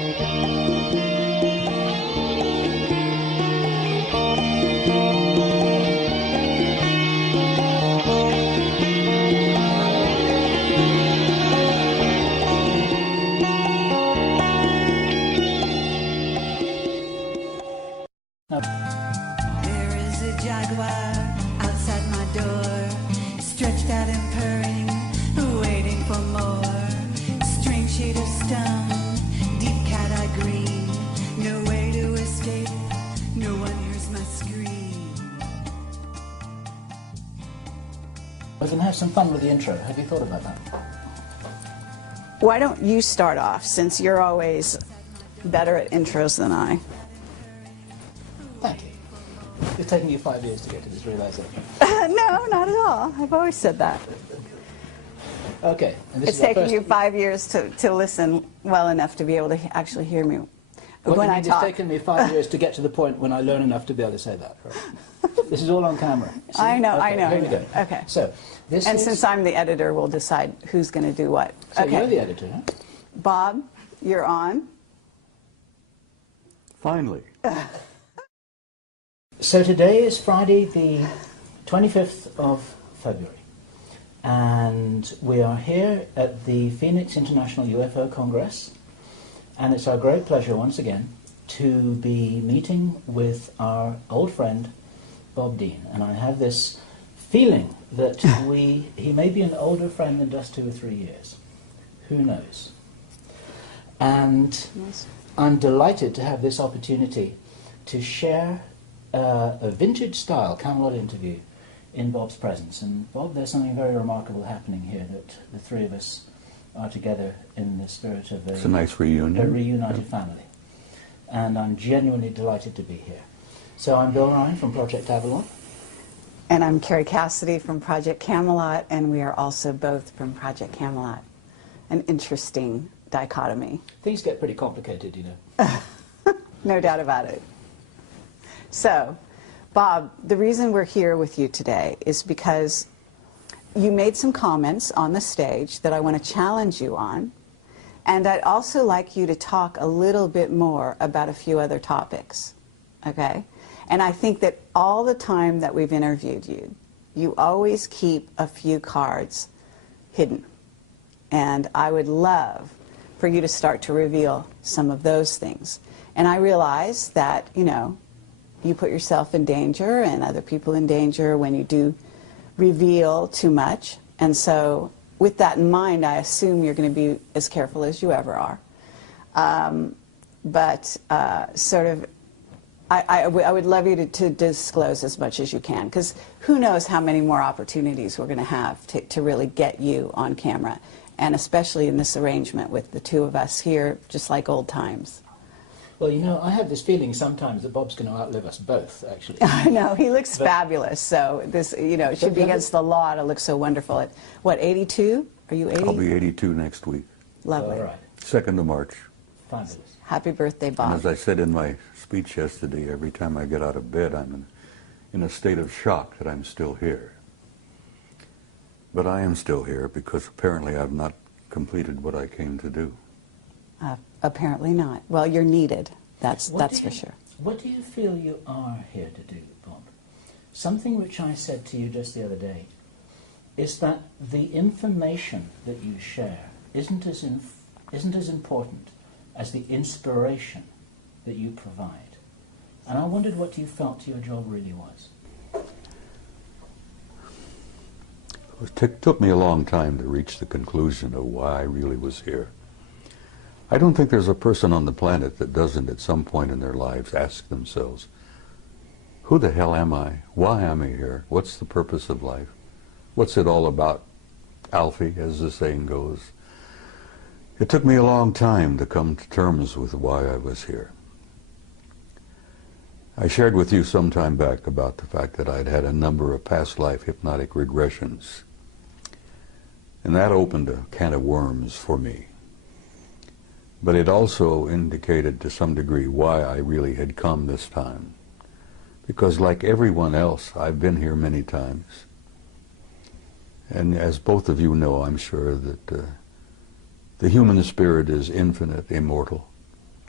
There is a jaguar outside my door, stretched out and purring, waiting for more. Strange shade of stone, deep cat-eye green, no way to escape, no one hears my scream. We're going to have some fun with the intro. Have you thought about that? Why don't you start off, since you're always better at intros than I? Thank you. It's taken you 5 years to get to this realization. No, not at all. I've always said that. Okay. And this It's is our taken first... you 5 years to listen well enough to be able to actually hear me What when do you I mean talk. It's taken me 5 years to get to the point when I learn enough to be able to say that. Right? This is all on camera. See? I know, Okay, I know. Here we go. Okay. So, this And is... since I'm the editor, we'll decide who's going to do what. So Okay. you're the editor, huh? Bob, you're on. Finally. So today is Friday the 25th of February, and we are here at the Phoenix International UFO Congress, and it's our great pleasure once again to be meeting with our old friend Bob Dean. And I have this feeling that he may be an older friend than just 2 or 3 years. Who knows? And Yes. I'm delighted to have this opportunity to share a vintage-style Camelot interview in Bob's presence. And Bob, there's something very remarkable happening here, that the three of us are together in the spirit of It's a nice reunion. a reunited family. And I'm genuinely delighted to be here. So I'm Bill Ryan from Projekt Avalon. And I'm Carrie Cassidy from Project Camelot, and we are also both from Project Camelot. An interesting dichotomy. Things get pretty complicated, you know. No doubt about it. So, Bob, the reason we're here with you today is because you made some comments on the stage that I want to challenge you on, and I'd also like you to talk a little bit more about a few other topics, okay? And I think that all the time that we've interviewed you, you always keep a few cards hidden. And I would love for you to start to reveal some of those things. And I realize that, you know, you put yourself in danger and other people in danger when you do reveal too much. And so with that in mind, I assume you're going to be as careful as you ever are. I would love you to disclose as much as you can, because who knows how many more opportunities we're going to have to really get you on camera, and especially in this arrangement with the two of us here, just like old times. Well, you know, I have this feeling sometimes that Bob's going to outlive us both, actually. I know, he looks fabulous, so this, you know, it should be against the law to look so wonderful. At, what, 82? Are you 80? I'll be 82 next week, Lovely. All right. 2nd of March. Fabulous. Happy birthday, And Bob. as I said in my speech yesterday, every time I get out of bed, I'm in a state of shock that I'm still here. But I am still here because apparently I've not completed what I came to do. Apparently not. Well, you're needed. That's for sure. What do you feel you are here to do, Bob? Something which I said to you just the other day is that the information that you share isn't as important as the inspiration that you provide. And I wondered what you felt your job really was. It took me a long time to reach the conclusion of why I really was here. I don't think there's a person on the planet that doesn't at some point in their lives ask themselves, who the hell am I? Why am I here? What's the purpose of life? What's it all about, Alfie, as the saying goes? It took me a long time to come to terms with why I was here. I shared with you some time back about the fact that I'd had a number of past life hypnotic regressions. And that opened a can of worms for me. But it also indicated to some degree why I really had come this time. Because like everyone else, I've been here many times. And as both of you know, I'm sure that the human spirit is infinite, immortal.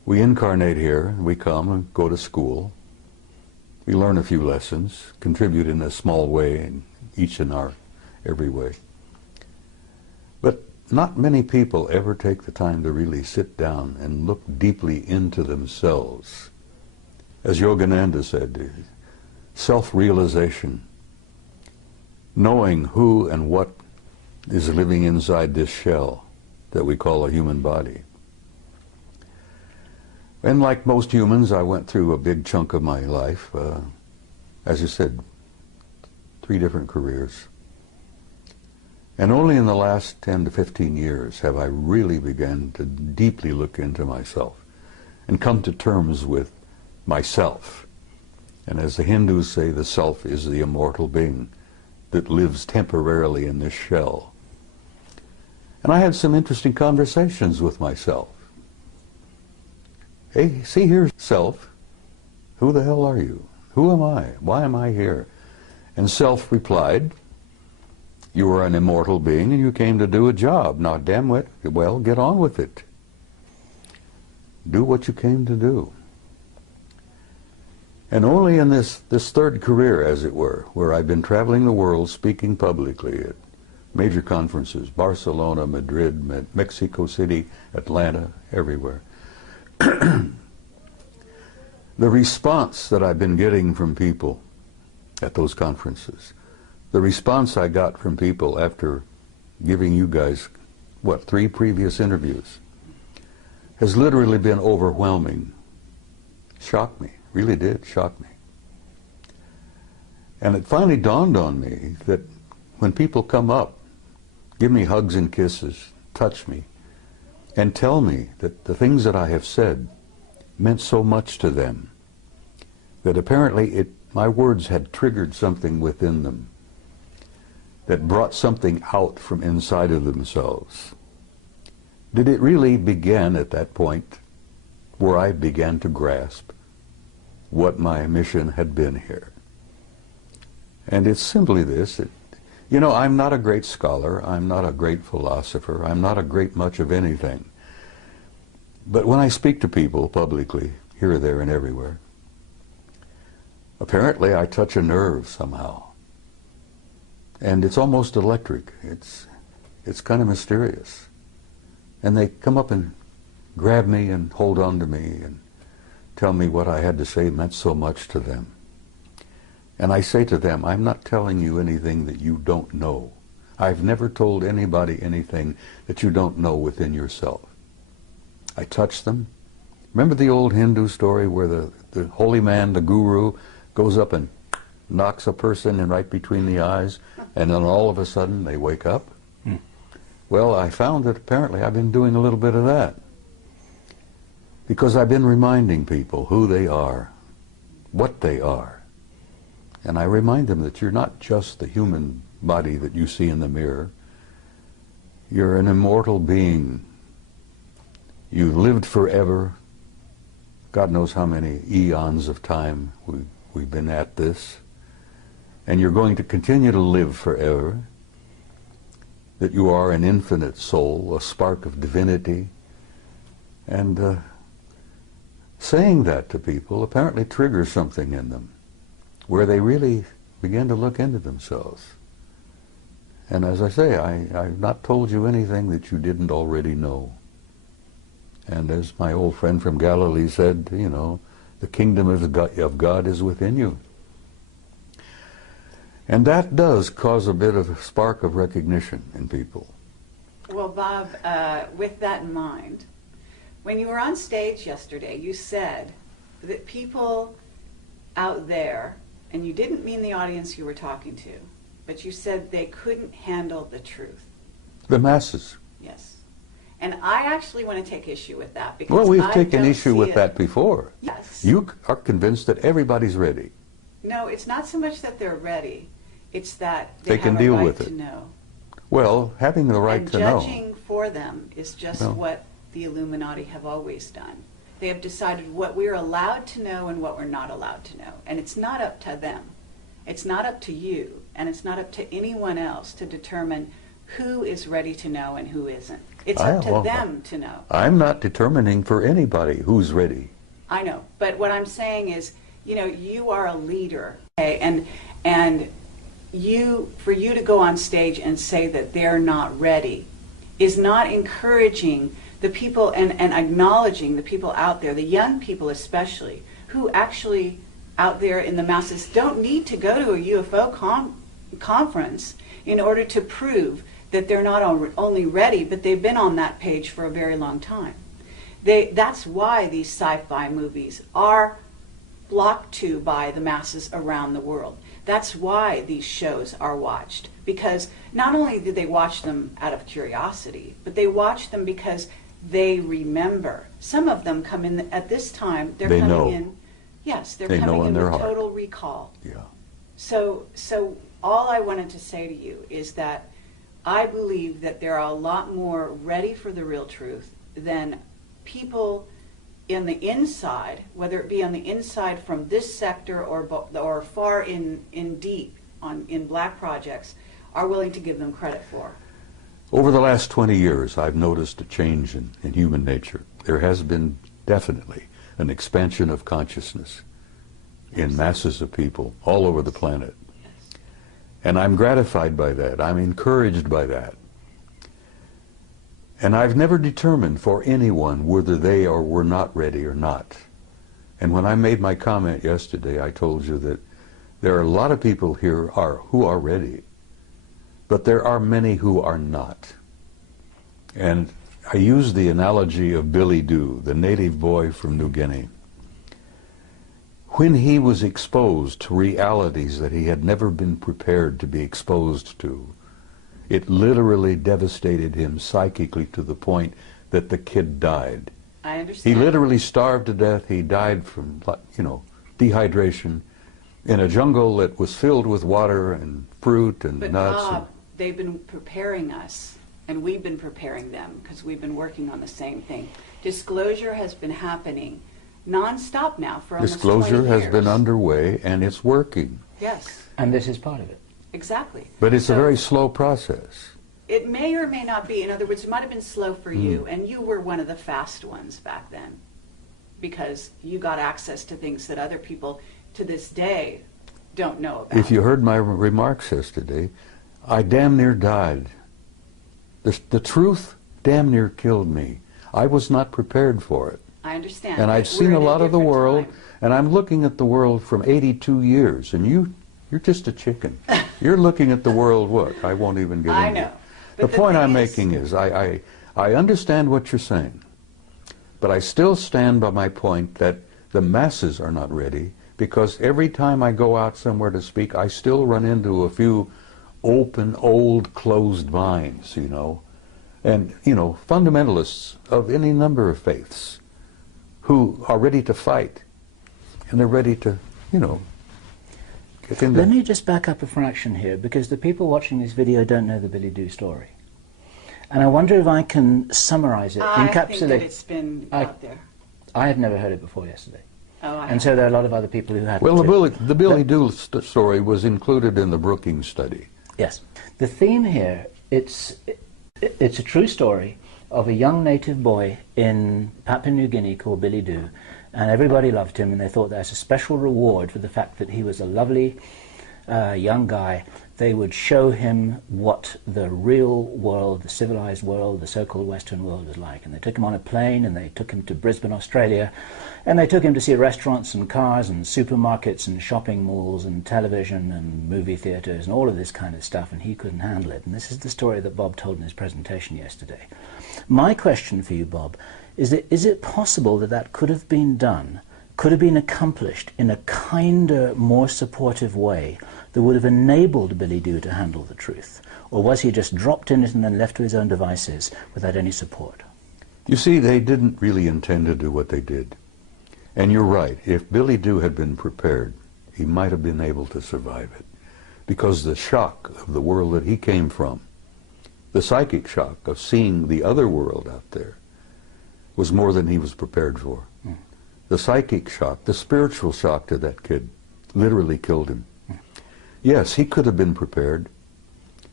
We incarnate here, we come and go to school. We learn a few lessons, contribute in a small way, in each in our every way. But not many people ever take the time to really sit down and look deeply into themselves. As Yogananda said, self-realization, knowing who and what is living inside this shell that we call a human body. And like most humans, I went through a big chunk of my life, as you said, 3 different careers. And only in the last 10 to 15 years have I really begun to deeply look into myself and come to terms with myself. And as the Hindus say, the self is the immortal being that lives temporarily in this shell. And I had some interesting conversations with myself. Hey, see here, self, who the hell are you? Who am I? Why am I here? And self replied, you are an immortal being and you came to do a job. Now, damn it, well, get on with it. Do what you came to do. And only in this third career, as it were, where I've been traveling the world speaking publicly at major conferences, Barcelona, Madrid, Mexico City, Atlanta, everywhere. The response that I've been getting from people at those conferences, the response I got from people after giving you guys, 3 previous interviews, has literally been overwhelming. Shocked me, really did shock me. And it finally dawned on me that when people come up, give me hugs and kisses, touch me, and tell me that the things that I have said meant so much to them, that apparently my words had triggered something within them, that brought something out from inside of themselves. Did it really begin at that point where I began to grasp what my mission had been here? And it's simply this. You know, I'm not a great scholar, I'm not a great philosopher, I'm not a great much of anything. But when I speak to people publicly, here, there, and everywhere, apparently I touch a nerve somehow. And it's almost electric. It's kind of mysterious. And they come up and grab me and hold on to me and tell me what I had to say meant so much to them. And I say to them, I'm not telling you anything that you don't know. I've never told anybody anything that you don't know within yourself. I touch them. Remember the old Hindu story where the holy man, the guru, goes up and knocks a person in right between the eyes, and then all of a sudden they wake up? Well, I found that apparently I've been doing a little bit of that. Because I've been reminding people who they are, what they are. And I remind them that you're not just the human body that you see in the mirror. You're an immortal being. You've lived forever. God knows how many eons of time we've been at this. And you're going to continue to live forever. That you are an infinite soul, a spark of divinity. And saying that to people apparently triggers something in them, where they really begin to look into themselves. And as I say, I've not told you anything that you didn't already know. And as my old friend from Galilee said, you know, the kingdom of God is within you. And that does cause a bit of a spark of recognition in people. Well, Bob, with that in mind, when you were on stage yesterday, you said that people out there, and you didn't mean the audience you were talking to, but you said they couldn't handle the truth. The masses. Yes. And I actually want to take issue with that because well, we've I taken don't issue see with it. that before. Yes. You are convinced that everybody's ready. No, it's not so much that they're ready. It's that They have can a deal right with to it. know. Well, having the right And to know. judging for them is just No. what the Illuminati have always done. They have decided what we're allowed to know and what we're not allowed to know. And it's not up to them. It's not up to you, and it's not up to anyone else to determine who is ready to know and who isn't. It's up to them to know. I'm not determining for anybody who's ready. I know, but what I'm saying is, you know, you are a leader, okay? And for you to go on stage and say that they're not ready is not encouraging the people and acknowledging the people out there, the young people especially, who actually out there in the masses don't need to go to a UFO conference in order to prove that they're not only ready, but they've been on that page for a very long time. That's why these sci-fi movies are flocked to by the masses around the world. That's why these shows are watched, because not only do they watch them out of curiosity, but they watch them because they remember. Some of them come in at this time, they're coming in, yes, they're coming in with total recall. Yeah. So all I wanted to say to you is that I believe that there are a lot more ready for the real truth than people in the inside, whether it be on the inside from this sector or far in deep in black projects, are willing to give them credit for. Over the last 20 years, I've noticed a change in human nature. There has been definitely an expansion of consciousness in masses of people all over the planet. And I'm gratified by that. I'm encouraged by that. And I've never determined for anyone whether they were not ready or not. And when I made my comment yesterday, I told you that there are a lot of people here who are ready, but there are many who are not. And I used the analogy of Billy Doo, the native boy from New Guinea. When he was exposed to realities that he had never been prepared to be exposed to, it literally devastated him psychically to the point that the kid died. I understand. He literally starved to death. He died from, dehydration in a jungle that was filled with water and fruit and nuts. But Bob, they've been preparing us, and we've been preparing them because we've been working on the same thing. Disclosure has been happening non-stop now for almost 20 years. Disclosure has been underway, and it's working. Yes. And this is part of it. Exactly. But it's a very slow process. It may or may not be. In other words, it might have been slow for you, and you were one of the fast ones back then because you got access to things that other people to this day don't know about. If you heard my remarks yesterday, I damn near died. The truth damn near killed me. I was not prepared for it. I understand. And I've seen a lot of the world, and I'm looking at the world from 82 years, and you're just a chicken. You're looking at the world, what? I won't even get into it. I know. The point I'm making is I understand what you're saying, but I still stand by my point that the masses are not ready, because every time I go out somewhere to speak, I still run into a few open, old, closed minds, and, fundamentalists of any number of faiths who are ready to fight, and they're ready to, get into... Let me just back up a fraction here, because the people watching this video don't know the Billy Doo story. And I wonder if I can summarize it, encapsulate... I think that it's been out there. I had never heard it before yesterday. Oh, I and so there are a lot of other people who hadn't. Well, the Billy Doo story was included in the Brookings study. Yes. The theme here, it's a true story of a young native boy in Papua New Guinea called Billy Doo, and everybody loved him, and they thought that's a special reward for the fact that he was a lovely young guy. They would show him what the real world, the civilized world, the so-called Western world was like. And they took him on a plane, and they took him to Brisbane, Australia, and they took him to see restaurants and cars and supermarkets and shopping malls and television and movie theaters and all of this kind of stuff, and he couldn't handle it. And this is the story that Bob told in his presentation yesterday. My question for you, Bob, is it possible that that could have been done, could have been accomplished in a kinder, more supportive way that would have enabled Billy Doo to handle the truth? Or was he just dropped in it and then left to his own devices without any support? You see, they didn't really intend to do what they did. And you're right, if Billy Doo had been prepared, he might have been able to survive it. Because the shock of the world that he came from, the psychic shock of seeing the other world out there, was more than he was prepared for. The psychic shock, the spiritual shock to that kid, literally killed him. Yes, he could have been prepared,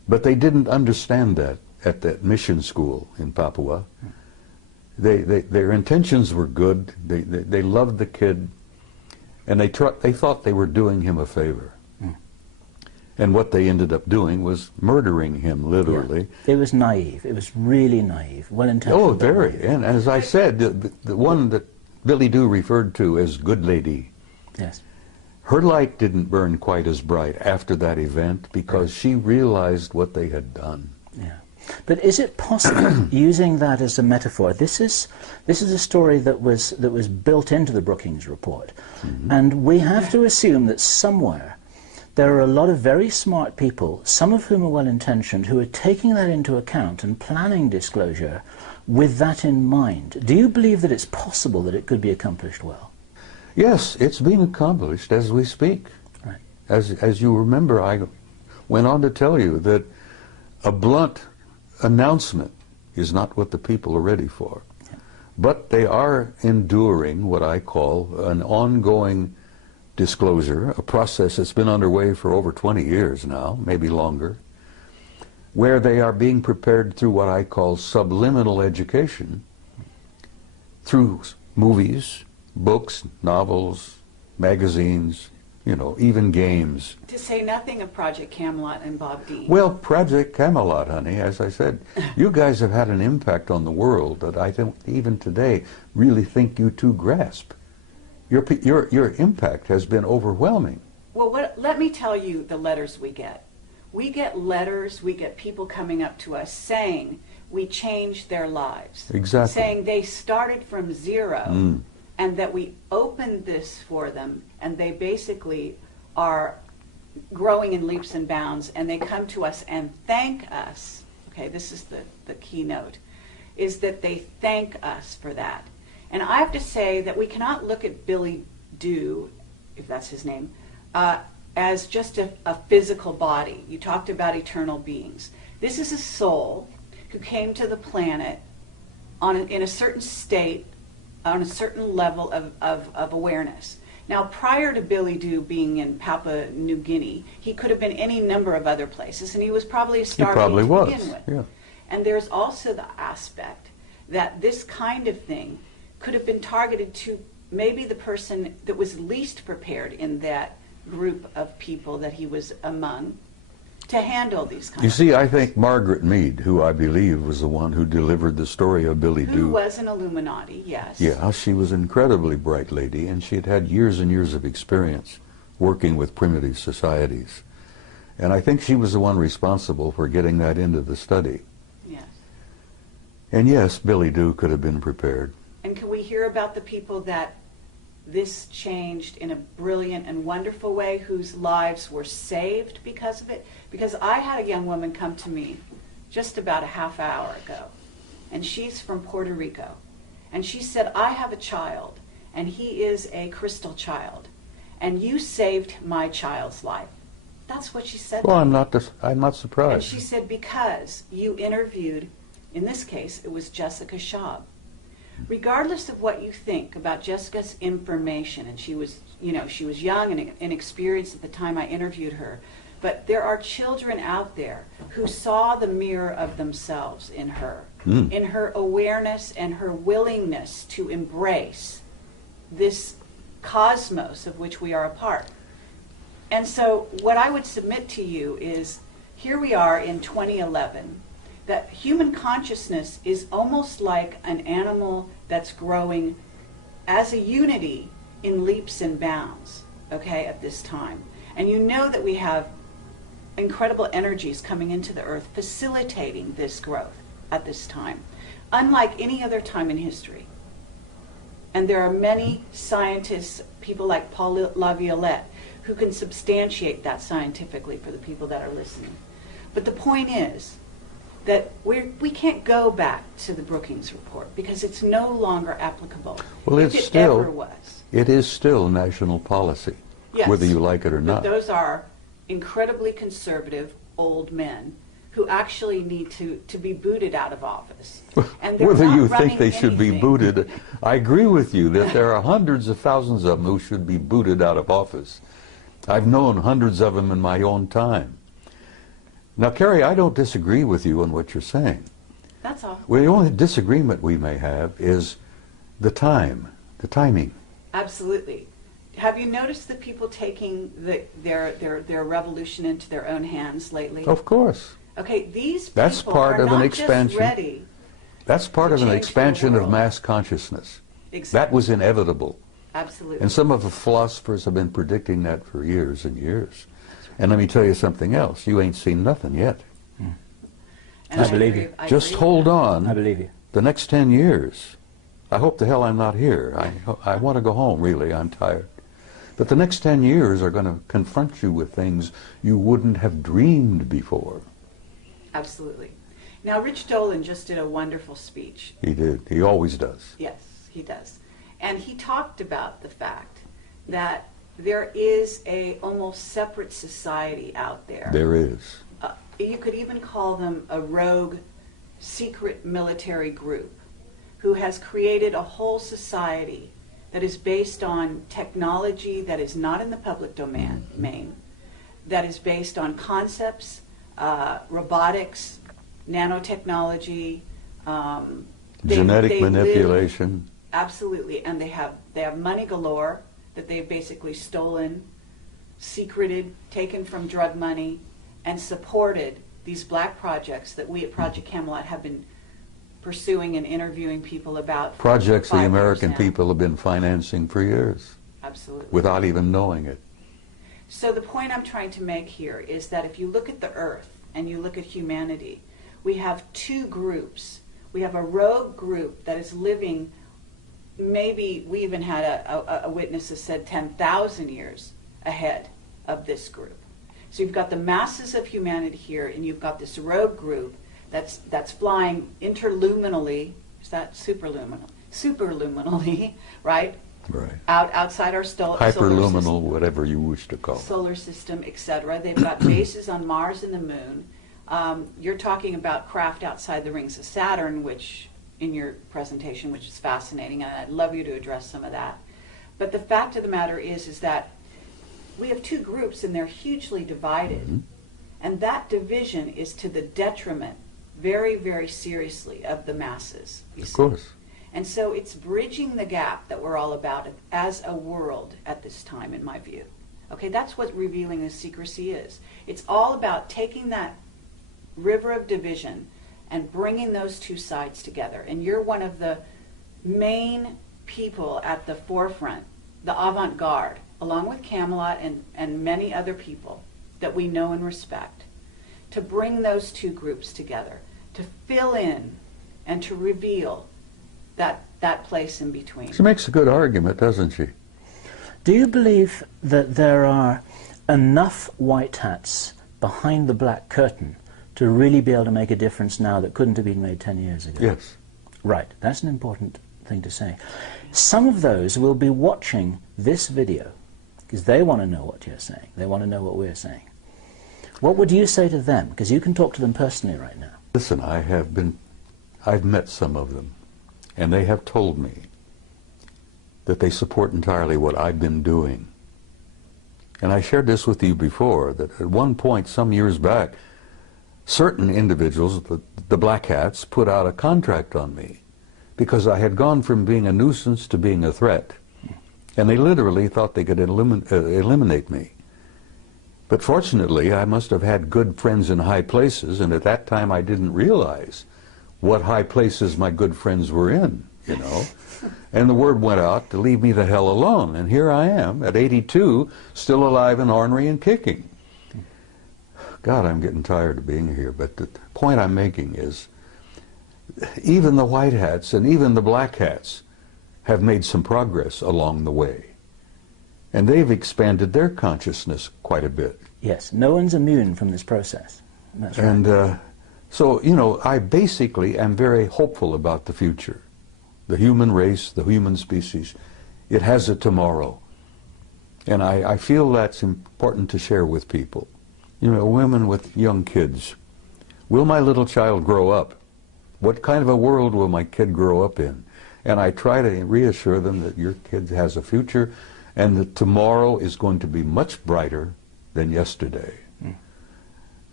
But they didn't understand that at that mission school in Papua. Their intentions were good. They loved the kid, and they thought they were doing him a favor. And what they ended up doing was murdering him, literally. Yeah. It was naive. It was really naive, well-intentioned. Oh, very. And as I said, the one that Billy Doo referred to as Good Lady, yes, her light didn't burn quite as bright after that event because she realized what they had done. Yeah. But is it possible, using that as a metaphor, this is a story that was built into the Brookings report, and we have to assume that somewhere there are a lot of very smart people, some of whom are well-intentioned, who are taking that into account and planning disclosure with that in mind. Do you believe that it's possible that it could be accomplished well? Yes, it's being accomplished as we speak. Right. As you remember, I went on to tell you that a blunt announcement is not what the people are ready for. Yeah. But they are enduring what I call an ongoing disclosure, a process that's been underway for over 20 years now, maybe longer, where they are being prepared through what I call subliminal education, through movies, books, novels, magazines, you know, even games. To say nothing of Project Camelot and Bob Dean. Well, Project Camelot, honey, as I said, you guys have had an impact on the world that I don't even today really think you two grasp. Your impact has been overwhelming. Well, let me tell you the letters we get. We get letters, we get people coming up to us saying we changed their lives. Exactly. Saying they started from zero and that we opened this for them and they basically are growing in leaps and bounds and they come to us and thank us. Okay, this is the keynote, is that they thank us for that. And I have to say that we cannot look at Billy Doo, if that's his name, as just a physical body. You talked about eternal beings. This is a soul who came to the planet in a certain state, on a certain level of awareness. Now, prior to Billy Doo being in Papua New Guinea, he could have been any number of other places, and he was probably a star to begin with. Yeah. And there's also the aspect that this kind of thing could have been targeted to maybe the person that was least prepared in that group of people that he was among to handle these kinds You of see, things. I think Margaret Mead, who I believe was the one who delivered the story of Billy Doo. Who was an Illuminati, yes. Yeah, she was an incredibly bright lady, and she had had years and years of experience working with primitive societies. And I think she was the one responsible for getting that into the study. Yes. And yes, Billy Doo could have been prepared. And can we hear about the people that this changed in a brilliant and wonderful way, whose lives were saved because of it? Because I had a young woman come to me just about a half hour ago, and she's from Puerto Rico. And she said, I have a child, and he is a crystal child, and you saved my child's life. That's what she said. Well, to me. I'm not surprised. And she said, because you interviewed, in this case, it was Jessica Schaub. Regardless of what you think about Jessica's information, and she was young and inexperienced at the time I interviewed her, but there are children out there who saw the mirror of themselves in her awareness and her willingness to embrace this cosmos of which we are a part. And so what I would submit to you is, here we are in 2011, that human consciousness is almost like an animal that's growing as a unity in leaps and bounds, okay, at this time. And you know that we have incredible energies coming into the earth facilitating this growth at this time, unlike any other time in history. And there are many scientists, people like Paul Laviolette, who can substantiate that scientifically for the people that are listening. But the point is that we can't go back to the Brookings report because it's no longer applicable. Well, if it ever was. It is still national policy, Yes, whether you like it or not. But those are incredibly conservative old men who actually need to be booted out of office. And they're Whether not you running think they should be anything. booted, I agree with you that there are hundreds of thousands of them who should be booted out of office. I've known hundreds of them in my own time. Now, Carrie, I don't disagree with you on what you're saying. That's all. Well, the only disagreement we may have is the timing. Absolutely. Have you noticed the people taking their revolution into their own hands lately? Of course. Okay, these That's people part are of an not expansion. just ready. That's part to of an change the expansion of world. mass consciousness. Exactly. That was inevitable. Absolutely. And some of the philosophers have been predicting that for years and years. And let me tell you something else. You ain't seen nothing yet. And I believe agree- you. I Just agree hold with on. I believe you. The next 10 years. I hope the hell I'm not here. I want to go home, really. I'm tired. But the next 10 years are going to confront you with things you wouldn't have dreamed before. that. Absolutely. Now, Rich Dolan just did a wonderful speech. He did. He always does. Yes, he does. And he talked about the fact that there is a almost separate society out there. There is. You could even call them a rogue secret military group who has created a whole society that is based on technology that is not in the public domain, that is based on concepts, robotics, nanotechnology, Genetic they live- manipulation. absolutely, and they have money galore that they've basically stolen, secreted, taken from drug money, and supported these black projects that we at Project Camelot have been pursuing and interviewing people about. for Projects the 5 years American now. people have been financing for years Absolutely. without even knowing it. So the point I'm trying to make here is that if you look at the earth and you look at humanity, we have two groups. We have a rogue group that is living, maybe we even had a witness that said 10,000 years ahead of this group. So you've got the masses of humanity here, and you've got this rogue group that's flying interluminally. Is that superluminal? Superluminally, right? Right. Outside our solar system. Hyperluminal, whatever you wish to call it. Solar system, etc. They've got bases on Mars and the Moon. You're talking about craft outside the rings of Saturn, which in your presentation, which is fascinating, and I'd love you to address some of that. But the fact of the matter is that we have two groups, and they're hugely divided, Mm-hmm. and that division is to the detriment, very, very seriously, of the masses. You Of see. course. And so it's bridging the gap that we're all about as a world at this time, in my view. Okay, that's what revealing the secrecy is. It's all about taking that river of division and bringing those two sides together. And you're one of the main people at the forefront, the avant-garde, along with Camelot and many other people that we know and respect, to bring those two groups together, to fill in and to reveal that place in between. She makes a good argument, doesn't she? Do you believe that there are enough white hats behind the black curtain to really be able to make a difference now that couldn't have been made 10 years ago? Yes. Right, that's an important thing to say. Some of those will be watching this video because they want to know what you're saying. They want to know what we're saying. What would you say to them? Because you can talk to them personally right now. Listen, I've met some of them, and they have told me that they support entirely what I've been doing. And I shared this with you before, that at one point, some years back, certain individuals, the black hats, put out a contract on me because I had gone from being a nuisance to being a threat. And they literally thought they could eliminate me. But fortunately, I must have had good friends in high places, and at that time I didn't realize what high places my good friends were in, you know. And the word went out to leave me the hell alone. And here I am, at 82, still alive and ornery and kicking. God, I'm getting tired of being here. But the point I'm making is, even the white hats and even the black hats have made some progress along the way. And they've expanded their consciousness quite a bit. Yes, no one's immune from this process. That's right. And so, you know, I basically am very hopeful about the future. The human race, the human species, it has a tomorrow. And I feel that's important to share with people. You know, women with young kids. Will my little child grow up? What kind of a world will my kid grow up in? And I try to reassure them that your kid has a future and that tomorrow is going to be much brighter than yesterday.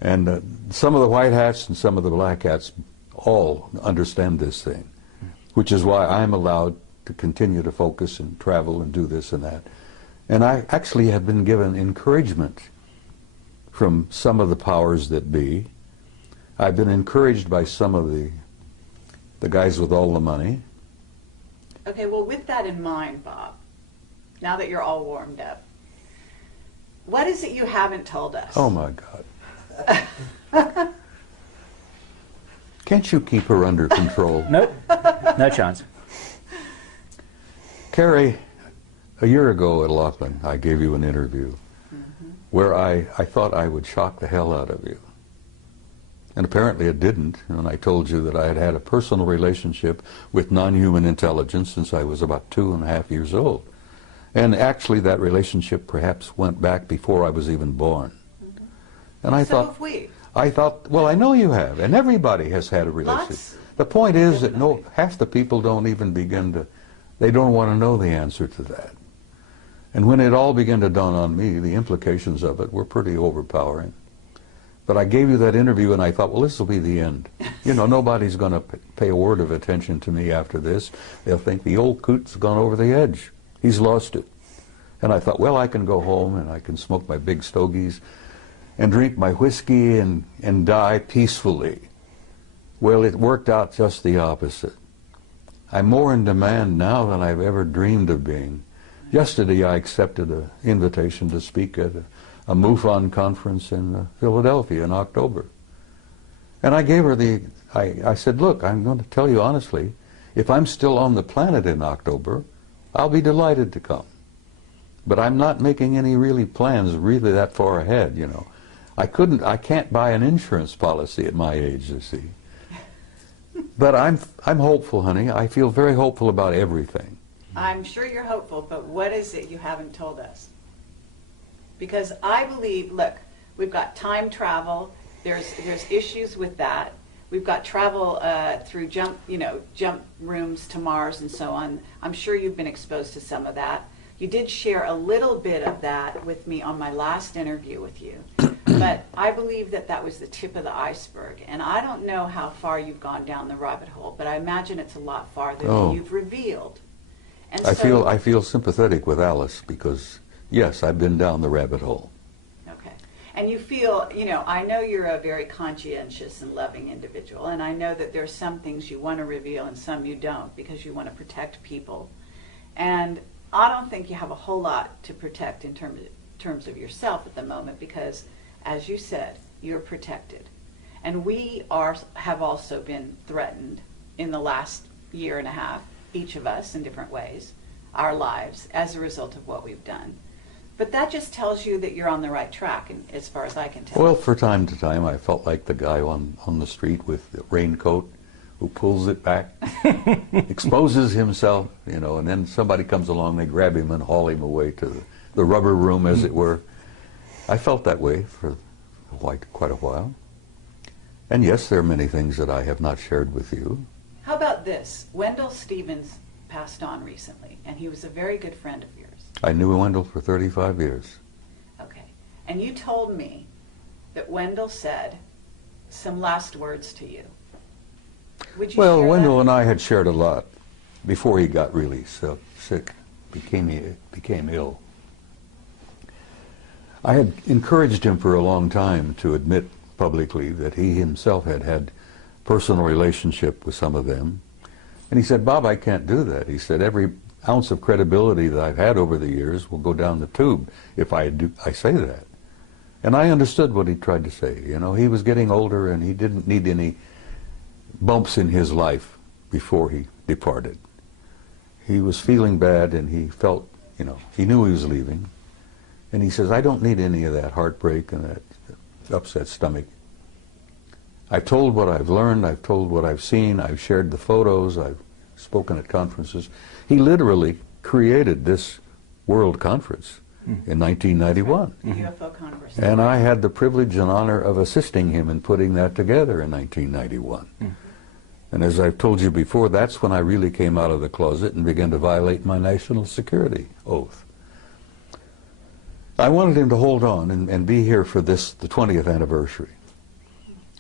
And some of the white hats and some of the black hats all understand this thing, which is why I'm allowed to continue to focus and travel and do this and that. And I actually have been given encouragement from some of the powers that be. I've been encouraged by some of the guys with all the money. Okay, well, with that in mind, Bob, now that you're all warmed up, what is it you haven't told us? Oh, my God. Can't you keep her under control? Nope, no chance. Carrie, a year ago at Lachlan, I gave you an interview where I thought I would shock the hell out of you. And apparently it didn't. And I told you that I had had a personal relationship with non-human intelligence since I was about 2.5 years old. And actually that relationship perhaps went back before I was even born. And I So thought, have we. I thought, well, I know you have, and everybody has had a relationship. Lots. The point is that half the people don't even begin to, they don't want to know the answer to that. And when it all began to dawn on me, the implications of it were pretty overpowering. But I gave you that interview and I thought, well, this will be the end. You know, nobody's going to pay a word of attention to me after this. They'll think the old coot's gone over the edge. He's lost it. And I thought, well, I can go home and I can smoke my big stogies and drink my whiskey and die peacefully. Well, it worked out just the opposite. I'm more in demand now than I've ever dreamed of being. Yesterday I accepted an invitation to speak at a MUFON conference in Philadelphia in October. And I gave her I said, look, I'm going to tell you honestly, if I'm still on the planet in October, I'll be delighted to come. But I'm not making any plans really that far ahead, you know. I can't buy an insurance policy at my age, you see. But I'm hopeful, honey. I feel very hopeful about everything. I'm sure you're hopeful, but what is it you haven't told us? Because I believe, look, we've got time travel. There's issues with that. We've got travel through jump rooms to Mars and so on. I'm sure you've been exposed to some of that. You did share a little bit of that with me on my last interview with you. But I believe that was the tip of the iceberg. And I don't know how far you've gone down the rabbit hole, but I imagine it's a lot farther than you've revealed. And I feel sympathetic with Alice because, yes, I've been down the rabbit hole. Okay. And you feel, I know you're a very conscientious and loving individual, and I know that there's some things you want to reveal and some you don't because you want to protect people. And I don't think you have a whole lot to protect in terms of yourself at the moment because, as you said, you're protected. And we have also been threatened in the last year and a half, each of us in different ways, our lives, as a result of what we've done. But that just tells you that you're on the right track, and as far as I can tell. Well, for time to time, I felt like the guy on the street with the raincoat who pulls it back, exposes himself, and then somebody comes along, they grab him and haul him away to the rubber room, as it were. I felt that way for quite a while. And yes, there are many things that I have not shared with you. How about this? Wendell Stevens passed on recently, and he was a very good friend of yours. I knew Wendell for 35 years. Okay. And you told me that Wendell said some last words to you. Would you share Wendell that? and I had shared a lot before he got really sick, became ill. I had encouraged him for a long time to admit publicly that he himself had had personal relationship with some of them. And he said, Bob, I can't do that. He said, every ounce of credibility that I've had over the years will go down the tube if I say that. And I understood what he tried to say. He was getting older and he didn't need any bumps in his life before he departed. He was feeling bad and he felt, he knew he was leaving. And he says, I don't need any of that heartbreak and that upset stomach. I've told what I've learned, I've told what I've seen, I've shared the photos, I've spoken at conferences. He literally created this world conference in 1991. The UFO Congress. And I had the privilege and honor of assisting him in putting that together in 1991. And as I've told you before, that's when I really came out of the closet and began to violate my national security oath. I wanted him to hold on and be here for the 20th anniversary.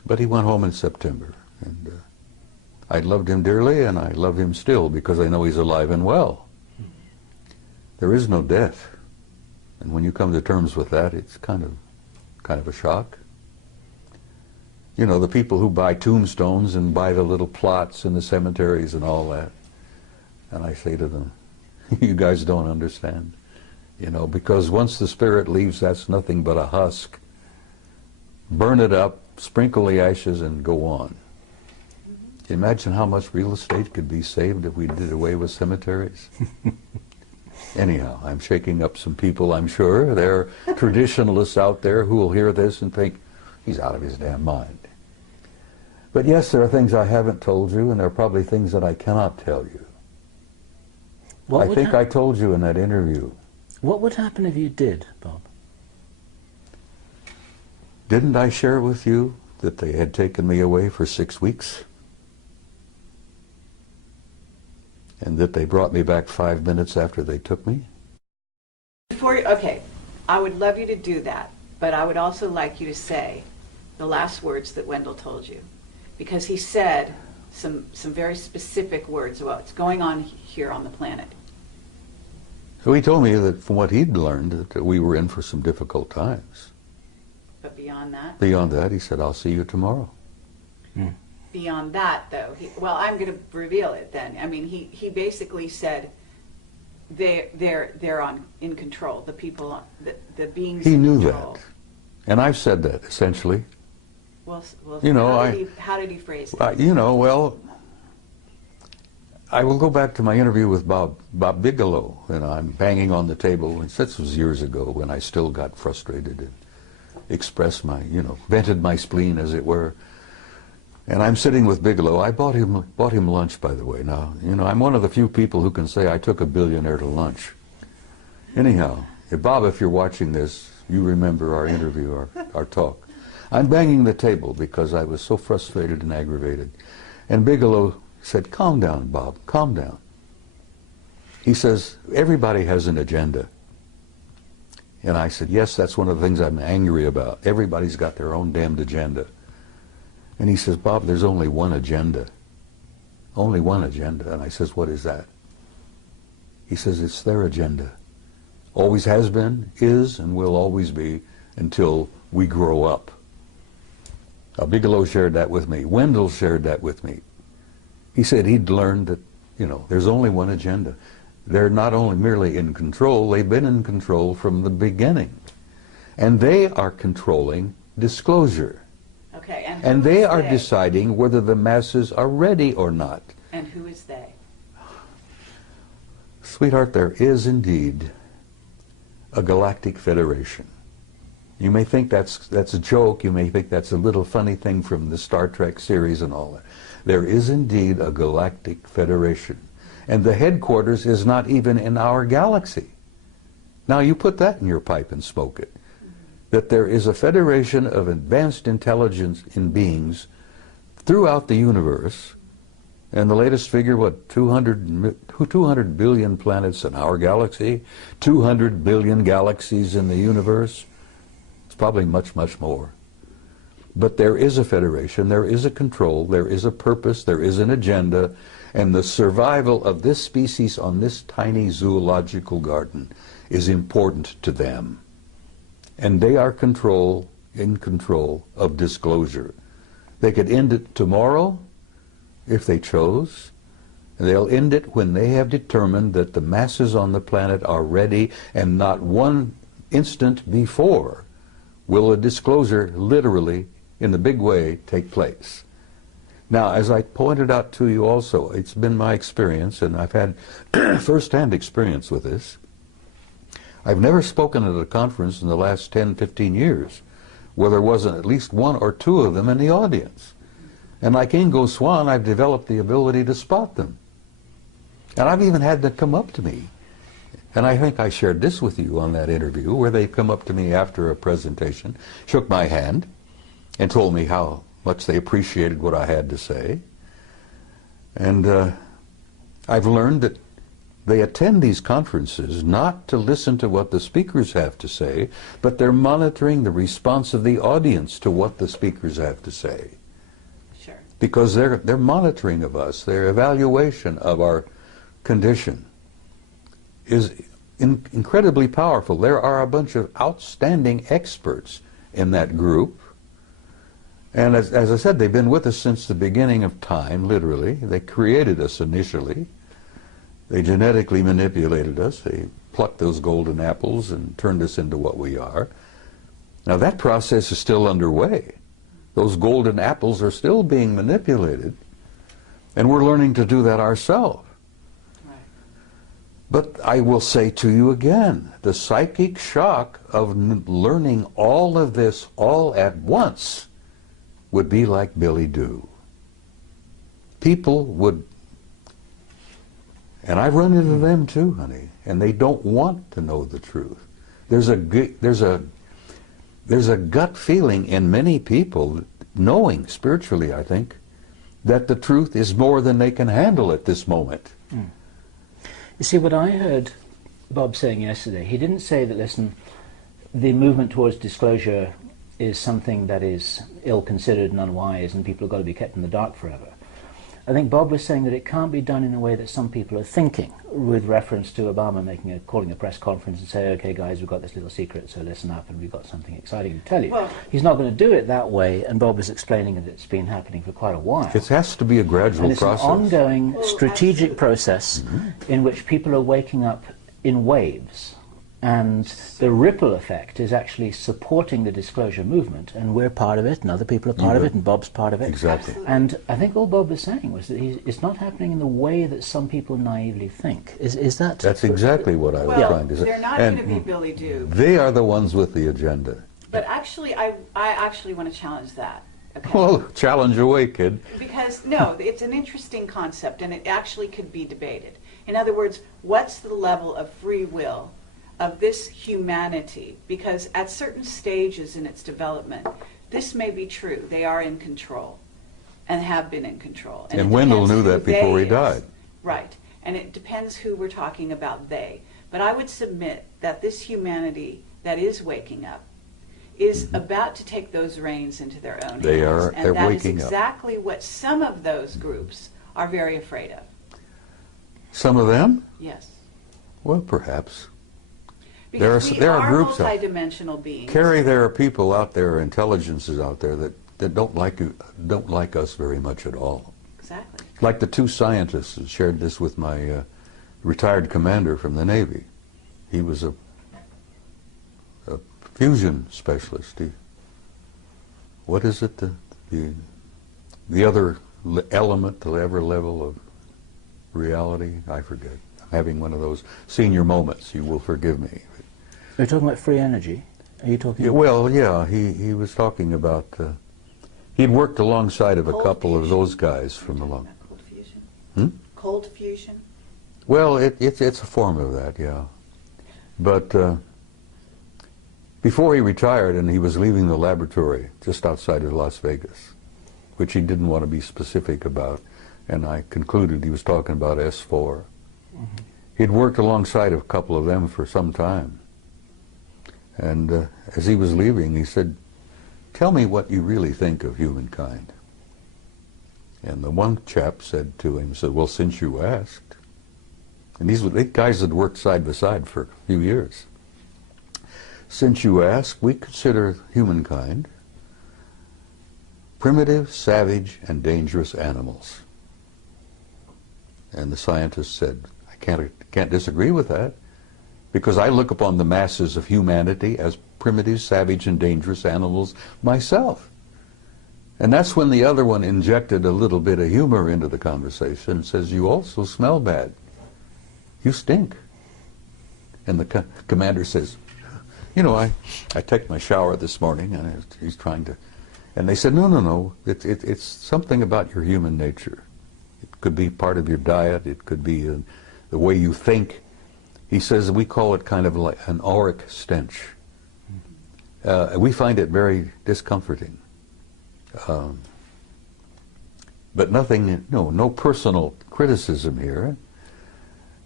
But he went home in September, and I loved him dearly, and I love him still because I know he's alive and well. There is no death, and when you come to terms with that, it's kind of a shock. You know, the people who buy tombstones and buy the little plots in the cemeteries and all that, and I say to them, you guys don't understand, you know, because once the spirit leaves, that's nothing but a husk. Burn it up, sprinkle the ashes, and go on. Imagine how much real estate could be saved if we did away with cemeteries. Anyhow, I'm shaking up some people, I'm sure. There are traditionalists out there who will hear this and think, he's out of his damn mind. But yes, there are things I haven't told you, and there are probably things that I cannot tell you. I think I told you in that interview. What would happen if you did, Bob? Didn't I share with you that they had taken me away for 6 weeks? And that they brought me back 5 minutes after they took me? Okay, I would love you to do that, but I would also like you to say the last words that Wendell told you. Because he said some very specific words about what's going on here on the planet. So he told me that from what he'd learned, that we were in for some difficult times. But beyond that? Beyond that, he said, I'll see you tomorrow. Beyond that, though, well, I'm going to reveal it then. I mean, he basically said they're in control. The people, the beings. He knew control. that, and I've said that essentially. Well, you know, how did he phrase it? You know, well, I will go back to my interview with Bob Bigelow, and I'm banging on the table. And this was years ago when I still got frustrated and expressed my, vented my spleen, as it were. And I'm sitting with Bigelow. I bought him lunch, by the way. Now, I'm one of the few people who can say I took a billionaire to lunch. Anyhow, Bob, if you're watching this, you remember our interview, our talk. I'm banging the table because I was so frustrated and aggravated. And Bigelow said, calm down, Bob, calm down. He says, everybody has an agenda. And I said, yes, that's one of the things I'm angry about. Everybody's got their own damned agenda. And he says, Bob, there's only one agenda. Only one agenda. And I says, what is that? He says, it's their agenda. Always has been, is, and will always be until we grow up. Now, Bigelow shared that with me. Wendell shared that with me. He said he'd learned that, there's only one agenda. They're not only merely in control, they've been in control from the beginning. And they are controlling disclosure. Okay, and they are deciding whether the masses are ready or not. And who is they? Sweetheart, there is indeed a galactic federation. You may think that's a joke, you may think that's a little funny thing from the Star Trek series and all that. There is indeed a galactic federation. And the headquarters is not even in our galaxy. Now you put that in your pipe and smoke it. That there is a federation of advanced intelligence in beings throughout the universe, and the latest figure, 200 billion planets in our galaxy, 200 billion galaxies in the universe. It's probably much, much more. But there is a federation, there is a control, there is a purpose, there is an agenda, and the survival of this species on this tiny zoological garden is important to them. And they are in control of disclosure. They could end it tomorrow if they chose. They'll end it when they have determined that the masses on the planet are ready, and not one instant before will a disclosure literally, in a big way, take place. Now, as I pointed out to you also, it's been my experience, and I've had first-hand experience with this. I've never spoken at a conference in the last 10, 15 years where there wasn't at least one or two of them in the audience. And like Ingo Swann, I've developed the ability to spot them. And I've even had them come up to me. And I think I shared this with you on that interview, where they come up to me after a presentation, shook my hand, and told me how much they appreciated what I had to say. And I've learned that They attend these conferences not to listen to what the speakers have to say, but they're monitoring the response of the audience to what the speakers have to say. Sure. Because they're monitoring of us, their evaluation of our condition is incredibly powerful. There are a bunch of outstanding experts in that group. And as I said, they've been with us since the beginning of time, literally. They created us initially. They genetically manipulated us. They plucked those golden apples and turned us into what we are. Now that process is still underway. Those golden apples are still being manipulated, and we're learning to do that ourselves. But I will say to you again, the psychic shock of learning all of this all at once would be like Billy Do. People would, and I've run into them too, honey, and they don't want to know the truth. There's a gut feeling in many people, knowing spiritually, I think, that the truth is more than they can handle at this moment. Mm. You see, what I heard Bob saying yesterday, he didn't say that, listen, the movement towards disclosure is something that is ill-considered and unwise and people have got to be kept in the dark forever. I think Bob was saying that it can't be done in a way that some people are thinking, with reference to Obama calling a press conference and say, okay guys, we've got this little secret, so listen up and we've got something exciting to tell you. Well, he's not going to do it that way, and Bob was explaining that it's been happening for quite a while. It has to be a gradual process. An ongoing strategic process in which people are waking up in waves. And the ripple effect is actually supporting the disclosure movement, and we're part of it, and other people are part of it, and Bob's part of it. Exactly. And I think all Bob was saying was that it's not happening in the way that some people naively think. Is that? That's exactly what I was trying to say. They're not going to be Billy Do. They are the ones with the agenda. But actually, I actually want to challenge that. Okay? Well, challenge away, kid. Because, no, it's an interesting concept, and it actually could be debated. In other words, what's the level of free will of this humanity? Because at certain stages in its development, this may be true. They are in control and have been in control. And Wendell knew that before he died. Right. And it depends who we're talking about, they. But I would submit that this humanity that is waking up is about to take those reins into their own hands. They're waking up. And that is exactly what some of those groups are very afraid of. Some of them? Yes. Well, perhaps. Because there are groups multidimensional beings. Carrie, there are people out there, intelligences out there that don't like us very much at all. Exactly. Like the two scientists who shared this with my retired commander from the Navy. He was a fusion specialist. What is it? The other element, the other level of reality? I forget. I'm having one of those senior moments. You will forgive me. Are you talking about free energy? Are you talking? Yeah, well, yeah. He was talking about. He'd worked alongside of a couple of those guys from along. Cold fusion. Hmm? Cold fusion. Well, it's a form of that, yeah. But before he retired, and he was leaving the laboratory just outside of Las Vegas, which he didn't want to be specific about, and I concluded he was talking about S4. Mm-hmm. He'd worked alongside of a couple of them for some time. And as he was leaving, he said, "Tell me what you really think of humankind." And the one chap said to him, "Well, since you asked." And these guys had worked side by side for a few years. "Since you ask, we consider humankind primitive, savage, and dangerous animals." And the scientist said, "I can't disagree with that, because I look upon the masses of humanity as primitive, savage, and dangerous animals myself." And that's when the other one injected a little bit of humor into the conversation and says, "You also smell bad. You stink." And the commander says, "You know, I took my shower this morning," and he's trying to, and they said, no, it's something about your human nature. It could be part of your diet, it could be the way you think. He says we call it kind of like an auric stench. We find it very discomforting. But nothing, no personal criticism here.